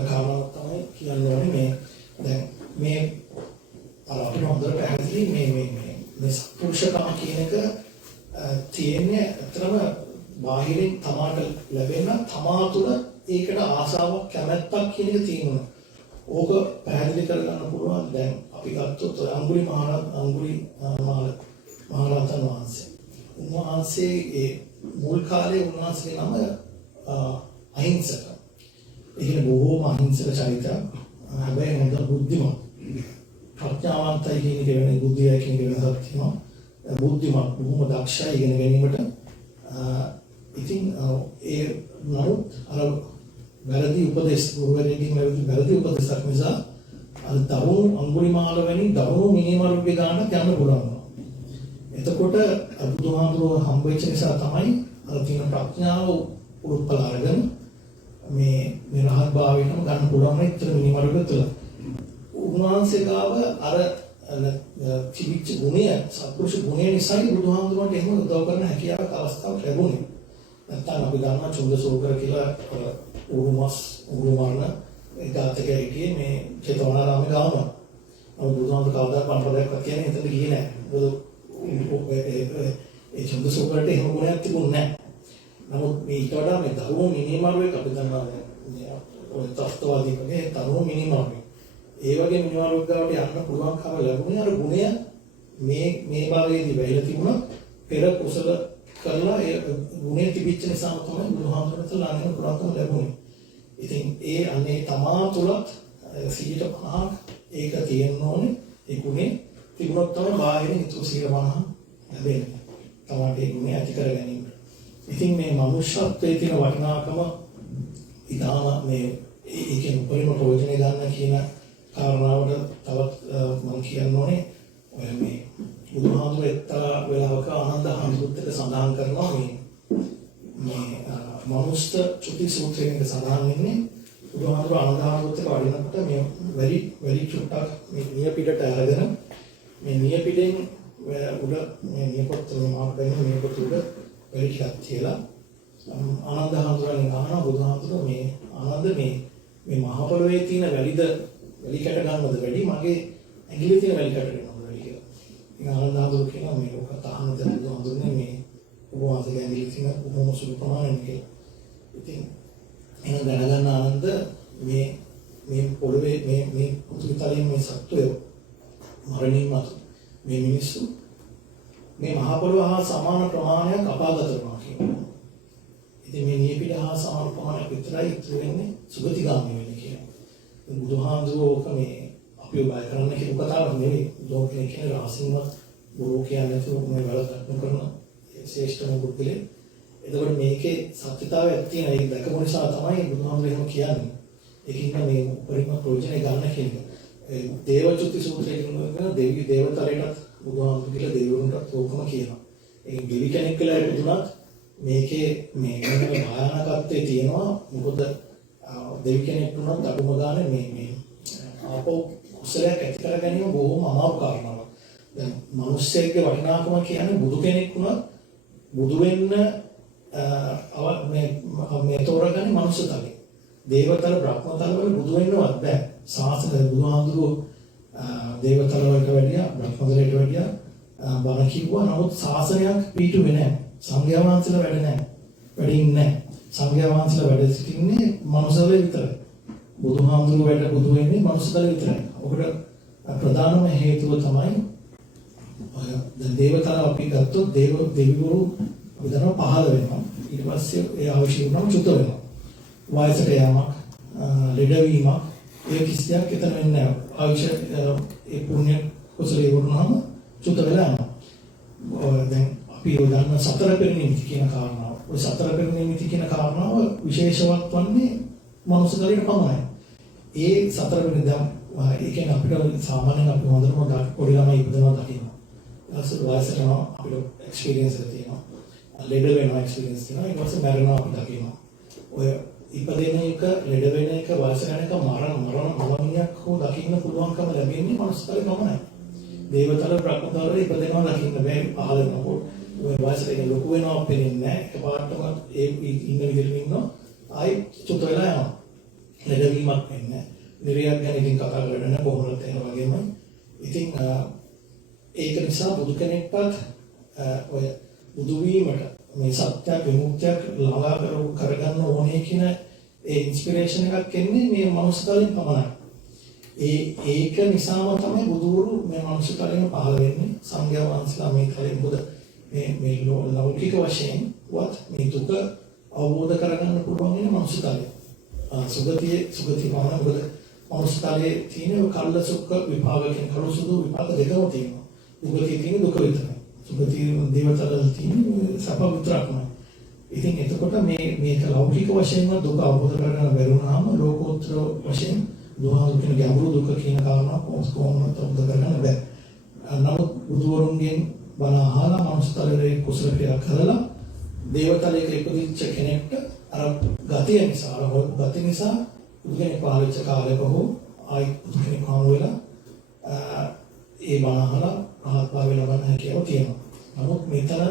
කාරණා තමයි කියන්නේ මේ දැන් මේ අපිට හොඳට පැහැදිලි මේ සත්පුරුෂකම කියන එක තියෙන්නේ අතරම බාහිරින් තමාට ලැබෙන තමා තුළ ඒකට ආසාවක් කැමැත්තක් කියන එක තියෙනවා. ඕක පැහැදිලි කරගන්න පුළුවන් දැන් අපි ගත්තොත් අඟුලිමාල මහරහතන් වහන්සේ. උන්වහන්සේ ඒ මුල් කාලේ උන්වහන්සේගේ නම අහිංසක. ඒ කියන්නේ බොහෝම අහිංසක චරිතයක්. හැබැයි හොඳ බුද්ධිමත්. ප්‍රඥාවන්තයි කියන එක වෙන බුද්ධියයි කියන එක වෙනසක් තියෙනවා. බුද්ධිමත් බොහොම දක්ෂයි ඉගෙන ගැනීමට. ඉතින් ඒ නමුත් අර වැරදි උපදේශ ගුරුවරයෙක්ගෙන් වැරදි උපදේශක් නිසා අර දරුණු අඟුලිමාල වැනි දරුණු මිනිමරුගේ ගානක් යන්න පුළුවන්. එතකොට බුදුහාමුදුරුවෝ හම්බෙච්ච නිසා තමයි අර තියෙන ප්‍රඥාව උරුප්පලා අරගෙන මේ රහත් භාවයටම ගන්න පුළුවන් ඉතර මිනිමරුගේ තුල. උන්වහන්සේ ගාව අර තිබිච්ච ගුණය සත්පුරුෂ ගුණය නිසායි බුදුහාමුදුරන්ට එහෙම උදව් කරන හැකියාවක් අවස්ථාවක් ලැබුණේ. නැත්නම් අපි දන්නවා චුන්දසෝකර කියලා උරුමර්ණ ඒ ගාතකයා හිටියේ මේ චේතවනාරාමේ ගාම. නමුත් බුදුහාමුදුර කවදාවත් පන්පදයක්වත් කියන්නේ එතන ගියේ නැහැ. මොකද ඒ චුන්දසෝකරට එහෙම ගුණයක් තිබුණේ නැහැ. නමුත් මේ ඊට වඩා මේ දරුවෝ මිනිමරුවෙක් අපි දන්නවා ඔය තත්ත්වවාදී වගේ දරුවෝ මිනිමරුවෙක්. ඒ වගේ මිනිමරුවෙක් ගාවට යන්න පුළුවන්කම ලැබුණේ අර ගුණය මේ භාවයේදී වෙයිලා තිබුණා. පෙර කුසල කරලා ඒ ගුණය තිබිච්ච නිසා තමයි බුදුහාමුදුරට ළඟින් පුළුවන්කම ලැබුණේ. ඉතින් ඒ අනේ තමා තුලත් 150ක් ඒක තියෙන්න ඕනේ. ඒ ගුණේ තිබුණොත් තමයි බාහිරින් 150 ලැබෙන්නේ. තමයි ඒ ගුණය ඇති කර ගැනීම. ඉතින් මේ මනුෂ්‍යත්වයේ තියෙන වටිනාකම ඉතාම මේ ඒකෙන් උපරිම ප්‍රයෝජන ගන්න කියන කාරණාවට තවත් මම කියන්න ඕනේ ඔය මේ බුදුහාමුදුර එක්තරා වෙලාවක ආනන්ද හාමුදුරුවෝ එක්ක සඳහන් කරනවා මේ මනුස්ත චුති සූත්‍රයෙන් සඳහන් වෙන්නේ බුදුහාමුදුර ආනන්ද හාමුදුරුවෝ එක්ක වඩිනකොට මේ වැඩි චුට්ටක් මේ නියපිටට අරගෙන මේ නියපිටෙන් උඩ මේ නියපොත්ත මාර්ගයෙන් නියපොත්ත උඩ වැඩික් කියලා ආනන්ද හාමුදුරුවෝ අහනවා බුදුහාමුදුරුවෝ මේ ආනන්ද මේ මහ පොළොවේ තියෙන වැලි කැට ගන්නවද වැඩි මගේ ඇඟිලේ තියෙන වැලි කැට ගන්නවද වැඩි කියලා. ඉතින් ආනන්ද හාමුදුරුවෝ කියනවා මේ ඔක තහන දෙන බුදුහාමුදුරුවෝ මේ උපවාසයේ ඇඟිලේ තියෙන උපම සුළු ප්‍රමාණයක් කියලා. ඉතින් එහෙනම් දැනගන්න ආනන්ද මේ පොළොවේ මේ පෘථිවිතලයේ මේ සත්වය මරණින් මතු මේ මිනිස්සු මේ මහ පොළොව හා සමාන ප්‍රමාණයක් අපාගත කරනවා කියනවා. ඉතින් මේ නියපිට හා සමාන ප්‍රමාණයක් විතරයි ඉතුරු වෙන්නේ සුගතිගාමී වෙන්නේ කියලා. බුදුහාමුදුරුවෝ ඕක මේ අපිව බය කරන්න කියන කතාවක් නෙවෙයි. ලෝකේ කියන රහසින්වත් බොරු කියන්නේ නැතුව මේ වැළඳ කරන ශ්‍රේෂ්ඨම බුද්ධලේ. එතකොට මේකේ සත්‍යතාවයක් තියෙන ඒක දැකපු නිසා තමයි බුදුහාමුදුරුවෝ එහෙම කියන්නේ. ඒකින් මේ උපරිම ප්‍රයෝජන ගන්න කියන්නේ. දේවචුති සූත්‍රයේ කියන දේවතරයට බුදුහාමුදුරුවෝ කියලා දෙවිවරුන්ට ඕකම කියනවා. ඒ දෙවි කෙනෙක් කියලා ඉපදුනත් මේකේ මේ භයානකත්වයේ තියෙනවා. මොකද දෙවි කෙනෙක් වුණත් අඩුම ගානේ මේ ආපෝ කුසලයක් ඇති කර ගැනීම බොහොම අමාරු කාරණාවක්. දැන් මිනිස්සෙක්ගේ වටිනාකම කියන්නේ බුදු කෙනෙක් වුණත් බුදු වෙන්න මේ තෝරගන්නේ මනුස්සතලේ. දේවතල බ්‍රහ්මතල වල බුදු වෙන්නවත් බෑ. සාසන බුදුහාමුදුරුවෝ දේවතල වලට වැඩියා බ්‍රහ්මතලයට වැඩියා බණ කිව්වා. නමුත් ශාසනයක් පිටුවේ නැහැ. සංඝයා වහන්සේලා වැඩ නැහැ. වැඩින් නැහැ. සංඝයා වහන්සේලා වැඩ සිටින්නේ මනුස්සතලේ විතරයි. බුදුහාමුදුරුවෝ වැඩ බුදු වෙන්නේ මනුස්සතලේ විතරයි. ඔකට ප්‍රධානම හේතුව තමයි දැන් දේවතල අපි ගත්තොත් දෙවිවරු අපි දන්නවා 15 වෙනවා. ඊට පස්සේ ඒ අවශ්‍ය වුණාම චුත වෙනවා. වයසට යාමක්, ලෙඩවීමක් ඒ කිසියක් එතන වෙන්නේ නැහැ. අවශ්‍ය ඒ පුණ්‍ය කුසලයේ වුණාම චුත වෙලා යනවා. දැන් අපි දන්න සතර පෙරනිමිති කියන කාරණාව. ඔය සතර පෙරනිමිති කියන කාරණාව විශේෂවත් වන්නේ මනුස්සකලයට පමණයි. ඒ සතර පෙරනිමිති ඒ කියන්නේ අපිට සාමාන්‍යයෙන් අපි හොඳටම පොඩි ළමයි ඉපදෙනවා දකින්න. ඊට වයසට යනවා අපිට එක්ස්පීරියන්ස් එක තියෙනවා. ලෙඩ වෙනවා එක්ස්පීරියන්ස් තියෙනවා. ඊට පස්සේ මැරෙනවා අපි දකින්න. ඔය ඉපදෙන එක, ලෙඩ වෙන එක, වයස යන එක, මරණයක් හෝ දකින්න පුළුවන්කම ලැබෙන්නේ මනුස්සකලේ පමණයි. දේවතල බ්‍රහ්මතල ඉපදෙනවා දකින්න බෑ පහළ වෙනකොට. ඔය වයසට එක ලොකු වෙනවා පෙනෙන්නේ නැහැ. එකපාරටම ඒ ඉන්න විදිහට ඉන්නවා. ආයි චුත වෙලා යනවා. ලෙඩවීමක් වෙන්නේ. නිරයක් ගැන ඉතින් කතා කරන්න කොහොමද එන වගේමයි. ඉතින් ඒක නිසා බුදු කෙනෙක්වත් ඔය බුදු වීමට මේ සත්‍ය විමුක්තියක් ළඟා කරගන්න ඕනේ කියන ඒ ඉන්ස්පිරේෂන් එකක් එන්නේ මේ මනුස්සකලෙන් පමණයි. ඒක නිසාම තමයි බුදුවරු මේ මනුස්සකලෙන් පහළ වෙන්නේ. සංඝයා වහන්සේලා මේ කලින් බුද මේ ලෞකික වශයෙන් වත් මේ දුක අවබෝධ කරගන්න පුළුවන් වෙන මනුස්සකලෙ. සුගතිය පමණ බුද මනුස්සකලේ තියෙන කල්ල සුඛ විපාකකින් කළු සුදු විපාක දෙකම තියෙනවා. දුකේ තියෙන දුක විතරයි. සුගතිය දේවතල තියෙන සප විතරක්මයි. ඉතින් එතකොට මේක ලෞකික වශයෙන් දුක අවබෝධ කරගන්න බැරි වුණාම ලෝකෝත්තර වශයෙන් දුක ගැඹුරු දුක කියන කාරණා කොහොමද අවබෝධ කරගන්න බැහැ. නමුත් බුදුවරුන්ගෙන් බණ අහලා මනුස්සතලයේ කුසල ක්‍රියා කරලා දේවතලයක ඉපදිච්ච කෙනෙක්ට අර ගතිය නිසා බුදුගෙනෙක් පාලිච්ච කාලයක හෝ ආයි බුදුගෙනෙක් හමු වෙලා ඒ බණ අහලා රහත් භාවය ලබන්න හැකියාව තියෙනවා. නමුත් මෙතන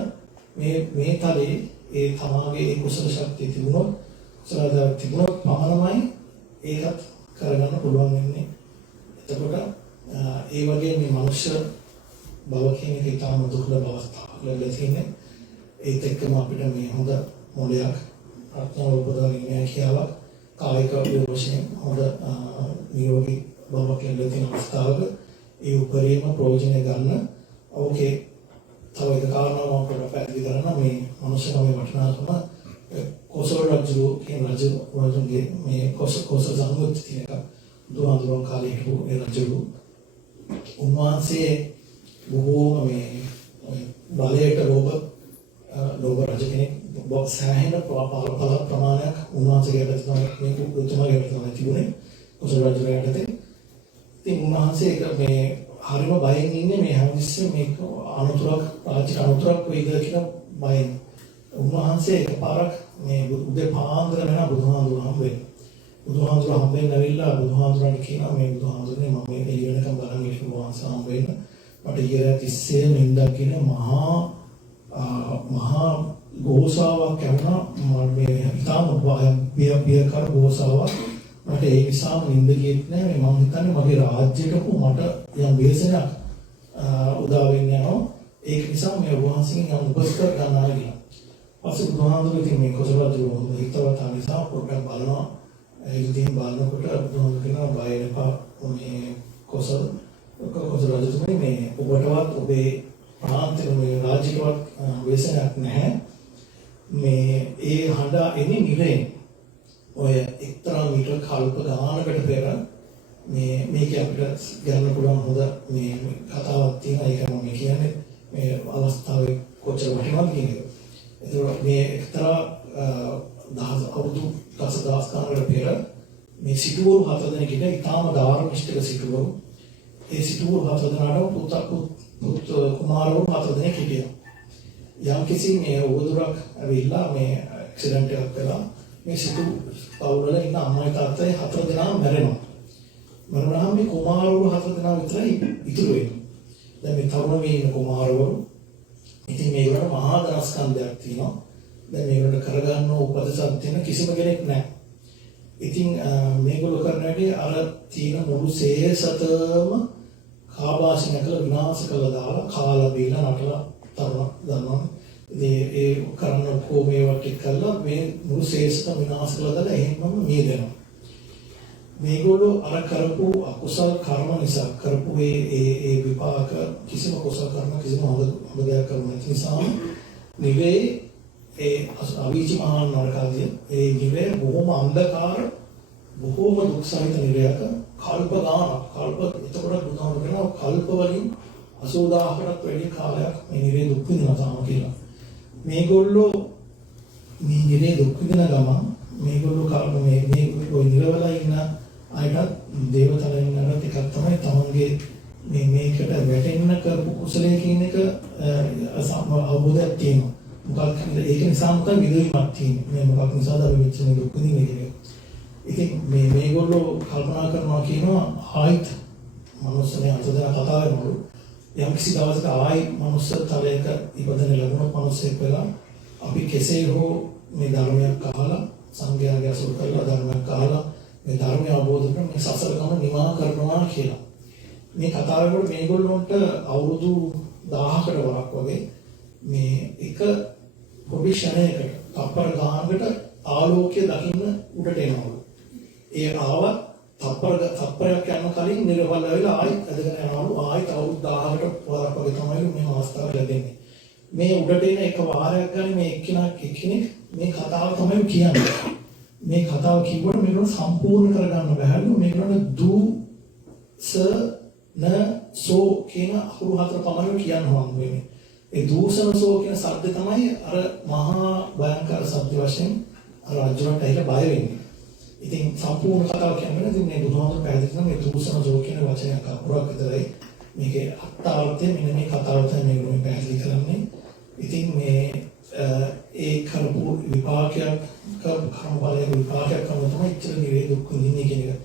මේ තරේ ඒ තමාගේ ඒ කුසල ශක්තිය තිබුණොත් කුසලතාවක් තිබුණොත් පමණමයි ඒකත් කරගන්න පුළුවන් වෙන්නේ. එතකොට ඒ වගේ මේ මනුෂ්‍ය භව කියන එක ඉතාම දුර්ලභ අවස්ථාවක් ලැබලා තියෙන්නේ. ඒත් එක්කම අපිට මේ හොඳ මොලයක් ප්‍රඥාව උපදවගෙන කියාවක් කායික වශයෙන් හොඳ නිරෝගී බවක් ලැබලා තියෙන අවස්ථාවක ඒ උපරිම ප්‍රයෝජන ගන්න. ඕකේ තව එක කාරණාවක් මම පොඩ්ඩක් පැහැදිලි කරන්න. මේ මනුෂ්‍යකමේ වටිනාකම කොසල් රජු කියන රජුගේ මේ කොසල් සම්මුති කියන එක දුහඳුරන් කාලේ හිටපු ඒ රජු උන්වහන්සේ බොහෝම මේ බලයට ලෝභ රජ කෙනෙක් සෑහෙන ප්‍රමාණයක් උන්වහන්සේගේ යටතේ මේ උතුමාගේ යටතේ තිබුණේ කොසල් රජුගේ යටතේ. ඉතින් උන්වහන්සේ මේ හරිම බයෙන් ඉන්නේ මේ හැමතිස්සෙම මේක අනුතරක් රාජ්‍ය අනුතරක් වෙයිද කියලා බයෙන්. උන්වහන්සේ එකපාරක් මේ උදේ පාන්දර වෙනා බුදුහාමුදුරුවෝ හම්බෙන්නේ. බුදුහාමුදුරුවෝ හම්බෙන්න ඇවිල්ලා බුදුහාමුදුරන්ට කියනවා මේ බුදුහාමුදුරනේ මම මේ එළිය වෙනකම් බලන් ඉන්න වහන්සේ හම්බෙන්න. මට ඊයේ තිස්සේ නින්දා කියන මහා ගෝසාවක් යනවා. මම මේ ඉතාම බිය කර ගෝසාවක්. මට ඒ නිසා නින්ද ගියෙත් නෑ. මම හිතන්නේ මගේ රාජ්‍යයට මට යම් වේසනයක් උදා වෙන්න යනවා. ඒක නිසා මේ වහන්සේගෙන් යම් උපස්කර ගන්නවා කියලා. පස්සේ බුදුහාමුදුරුවෝ ඉතින් මේ කොසල් රජු හිතවත් නිසා පොඩ්ඩක් බලනවා. ඒ ඉතින් බලනකොට බුදුහාමුදුරුවෝ කියනවා බය වෙනපා මේ කොසල් රජතුමනි මේ ඔබටවත් ඔබේ ප්‍රාන්තයේ මේ රාජ්‍යකවත් වේසනයක් නැහැ. මේ ඒ හඬ එන්නේ නිරෙන්. ඔය එක්තරා මීටර කල්ප ගානකට පෙර මේක අපිට ගන්න පුළුවන් හොඳ මේ කතාවක් තියෙනවා. ඒක මම කියන්නේ මේ අවස්ථාවේ කොච්චර වටිනවද කියන එක. ඒතකොට මේ එක්තරා අවුරුදු දසදහස් ගානකට පෙර මේ සිටුවරු 4 දෙනෙක් ඉන්න ඉතාම ධාර්මිෂ්ඨක සිටුවරු. ඒ සිටුවරු 4 දෙනාට පුත් කුමාරවරු 4 දෙනෙක් හිටියා. යම් කිසි මේ උවදුරක් ඇවිල්ලා මේ ඇක්සිඩන්ට් එකක් වෙලා මේ සිටු පවුල ඉන්න අම්මයි තාත්තයි 4 දෙනා මැරෙනවා. මරණාම මේ කුමාරවරු 4 දෙනා විතරයි ඉතුරු වෙන්නේ. දැන් මේ තරුණ මේ ඉන්න කුමාරවරු ඉතින් මේකට මහා දරස්කන්ධයක් තියෙනවා. දැන් මේකට කරගන්න උපදෙසක් තියෙන කිසිම කෙනෙක් නැහැ. ඉතින් මේගොල්ලෝ කරන වැඩේ අර තියෙන මුළු සේසතම කාබාසින කළ විනාශ කළා දාලා කාලා බීලා නටලා තරුණ දන්නවා. ඒ කරන කොමේ වටේ කළා මේ මුළු සේසත විනාශ කළා දාලා එහෙමම මේ දෙනවා. මේගොල්ලෝ අර කරපු අකුසල කර්ම නිසා කරපු ඒ විපාක කිසිම කුසල කර්ම කිසිම හොඳ දෙයක් කරන්නේ නැති නිසා නිවේ ඒ අවීචි මහා නරකාදී ඒ නිවේ බොහොම අන්ධකාර බොහොම දුක් සහිත නිවයක කල්ප ගානක් එතකොට බුදුහාමුදුරුවෝ කියනවා කල්ප වලින් 80000කට වැඩි කාලයක් මේ නිවේ දුක් විඳිනවා තාම කියලා. මේගොල්ලෝ මේ නිවේ දුක් විඳින ගමන් මේගොල්ලෝ මේ ඔය නිරවල ඉන්න අයටත් දේවතලින් නරක එකක් තමයි තමන්ගේ මේකට වැටෙන්න කරපු කුසලයේ කියන එක අවබෝධයක් තියෙනවා. මොකක්ද ඒක නිසා මොකද විදවීමක් තියෙන්නේ. මේ මොකක් නිසාද අපි මෙච්චර දුක් විඳින්නේ කියලා. ඉතින් මේගොල්ලෝ කල්පනා කරනවා කියනවා ආයිත් මනුස්සනේ අතදලා කතා කරනකොට යම් කිසි දවසක ආයි මනුස්ස තලයක ඉපදෙන ලැබුණොත් මනුස්සෙක් වෙලා අපි කෙසේ හෝ මේ ධර්මයක් අහලා සංඝයාගේ අසුර කරලා ධර්මයක් අහලා මේ ධර්මය අවබෝධ කරගෙන මේ සසර ගමන නිවා කරනවා කියලා. මේ කතාවකට මේගොල්ලොන්ට අවුරුදු 1000කට වරක් වගේ මේ එක පොඩි ෂණයකට තප්පර ගානකට ආලෝකය දකින්න උඩට එනවා. ඒ ආවත් තප්පරයක් යන කලින් නිරවල් වෙලා ආයෙත් ඇදගෙන යනවලු. ආයෙත් අවුරුදු 1000කට වරක් වගේ තමයි මේ අවස්ථාව ලැබෙන්නේ. මේ උඩට එන එක වාරයක් ගන්න මේ එක්කෙනෙක් මේ කතාව තමයි කියන්නේ. මේ කතාව කිව්වට මේකට සම්පූර්ණ කරගන්න බැහැලු. මේකට දුස න සෝ කියන අකුරු 4 පමණ කියන්න හම්බ වෙන්නේ. ඒ දූෂණ සෝ කියන શબ્ද තමයි අර මහා භයංකර શબ્ද වශයෙන් අර රජුන්ට ඇහිලා බය වෙන්නේ. ඉතින් සම්පූර්ණ කතාව කියන්නේ ඉතින් මේ බුදුහාමුදුරුවෝ පැහැදිලි කරන මේ දූෂණ සෝ කියන වචනයක් අකුරක් විතරයි. මේකේ අර්ථාර්ථය මෙන්න මේ කතාව තමයි මේ පැහැදිලි කරන්නේ. ඉතින් මේ ඒ කරපු විපාකයක් කර්ම බලයේ විපාකයක් කරන තමයි ඉච්ඡා නිවේ දුක් විඳින්නේ කියන එක.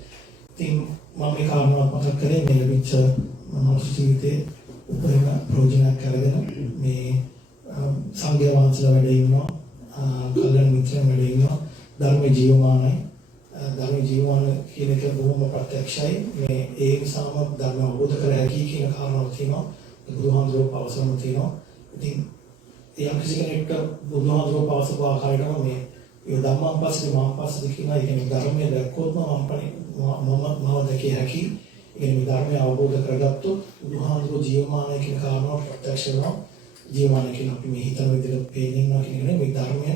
ඉතින් මම මේ කාරණාව මතක් කරේ මේ ලැබිච්ච මනුස්ස ජීවිතේ උපරිම ප්‍රයෝජනයක් අරගෙන මේ සංඝයා වහන්සේලා වැඩ ඉන්නවා, කල්‍යාණ මිත්‍රයන් වැඩ ඉන්නවා, ධර්ම ජීවමානයි. ධර්ම ජීවමාන කියන එක බොහොම ප්‍රත්‍යක්ෂයි. මේ ඒ නිසාම ධර්ම අවබෝධ කර හැකි කියන කාරණාව තියෙනවා. බුදුහාමුදුරුවෝ පවසන තියෙනවා. ඉතින් යම් කිසි කෙනෙක්ට බුදුහාමුදුරුවෝ පවසපු ආකාරයටම මේ ඒ ධම්මං පස්සේ මාං පස්සේ කියන එක ධර්මයේ දැක්කොත් මම දැකිය හැකි. ඒ මේ ධර්මය අවබෝධ කරගත්තොත් බුදුහාමුදුරුවෝ ජීවමානයි කියන කාරණාව ප්‍රත්‍යක්ෂ වෙනවා. ජීවමානයි කියන අපි මේ හිතන විදිහට පේනවා කියන මේ ධර්මය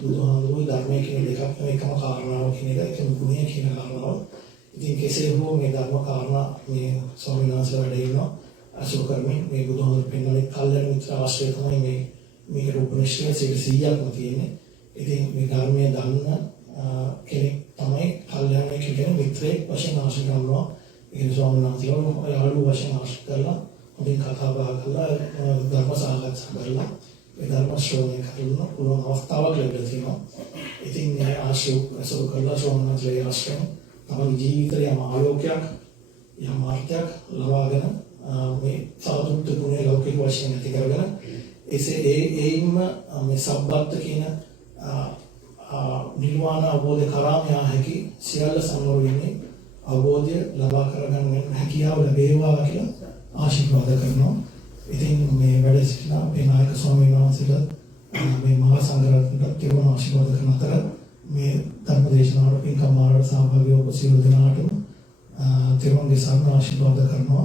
බුදුහාමුදුරුවෝ ධර්මයේ කියන දෙකක් එකම කාරණාව කියන එක එකම ගුණය කියන කාරණාව. ඉතින් කෙසේ හෝ මේ ධර්ම කාරණා මේ ස්වාමීන් වහන්සේ වැඩ ඉන්නවා. අසු කරමින් මේ බුදුහාමුදුරුවෝ පෙන්වන්නේ කල්‍යාණ මිත්‍ර ආශ්‍රය තමයි මේ රූපනිශ්චය 100%ක්ම තියෙන්නේ. ඉතින් මේ ධර්මයේ දන්න කෙනෙක් තමයි කල්‍යාණ කියන මිත්‍රයෙක් වශයෙන් ආශ්‍රය කරනවා. ඒ ස්වාමීන් වහන්සේලා යාළුවෝ වශයෙන් ආශ්‍රය කරලා හොඳින් කතා බහ කරලා ධර්ම සාකච්ඡා කරලා ඒ ධර්ම ශ්‍රවණය කරන පුළුවන් අවස්ථාවක් ලැබෙලා තියෙනවා. ඉතින් මේ ආශ්‍රය අසු කරලා ස්වාමීන් වහන්සේලා ආශ්‍රය තමයි ජීවිතේ යම් ආලෝකයක් යම් මාර්ගයක් ලබාගෙන මේ සාධුත්ව ගුණය ලෞකික වශයෙන් ඇති කරගෙන ඒයින්ම මේ සබ්බත් කියන නිර්වාණ අවබෝධ කරාම යා හැකි සියල්ල සම්වර වෙන්නේ අවබෝධය ලබා කරගන්න හැකියාව ලැබේවා කියලා ආශිර්වාද කරනවා. ඉතින් මේ වැඩ සිටින මේ නායක ස්වාමීන් වහන්සේලා මේ මහා සංඝරත්නයට තිරුවන් ආශිර්වාද කරන අතර මේ ධර්ම දේශනාවට පින්කම් මාර්ග සහභාගී ඔබ සියලු දෙනාටම තිරුවන්ගේ සම්මා ආශිර්වාද කරනවා.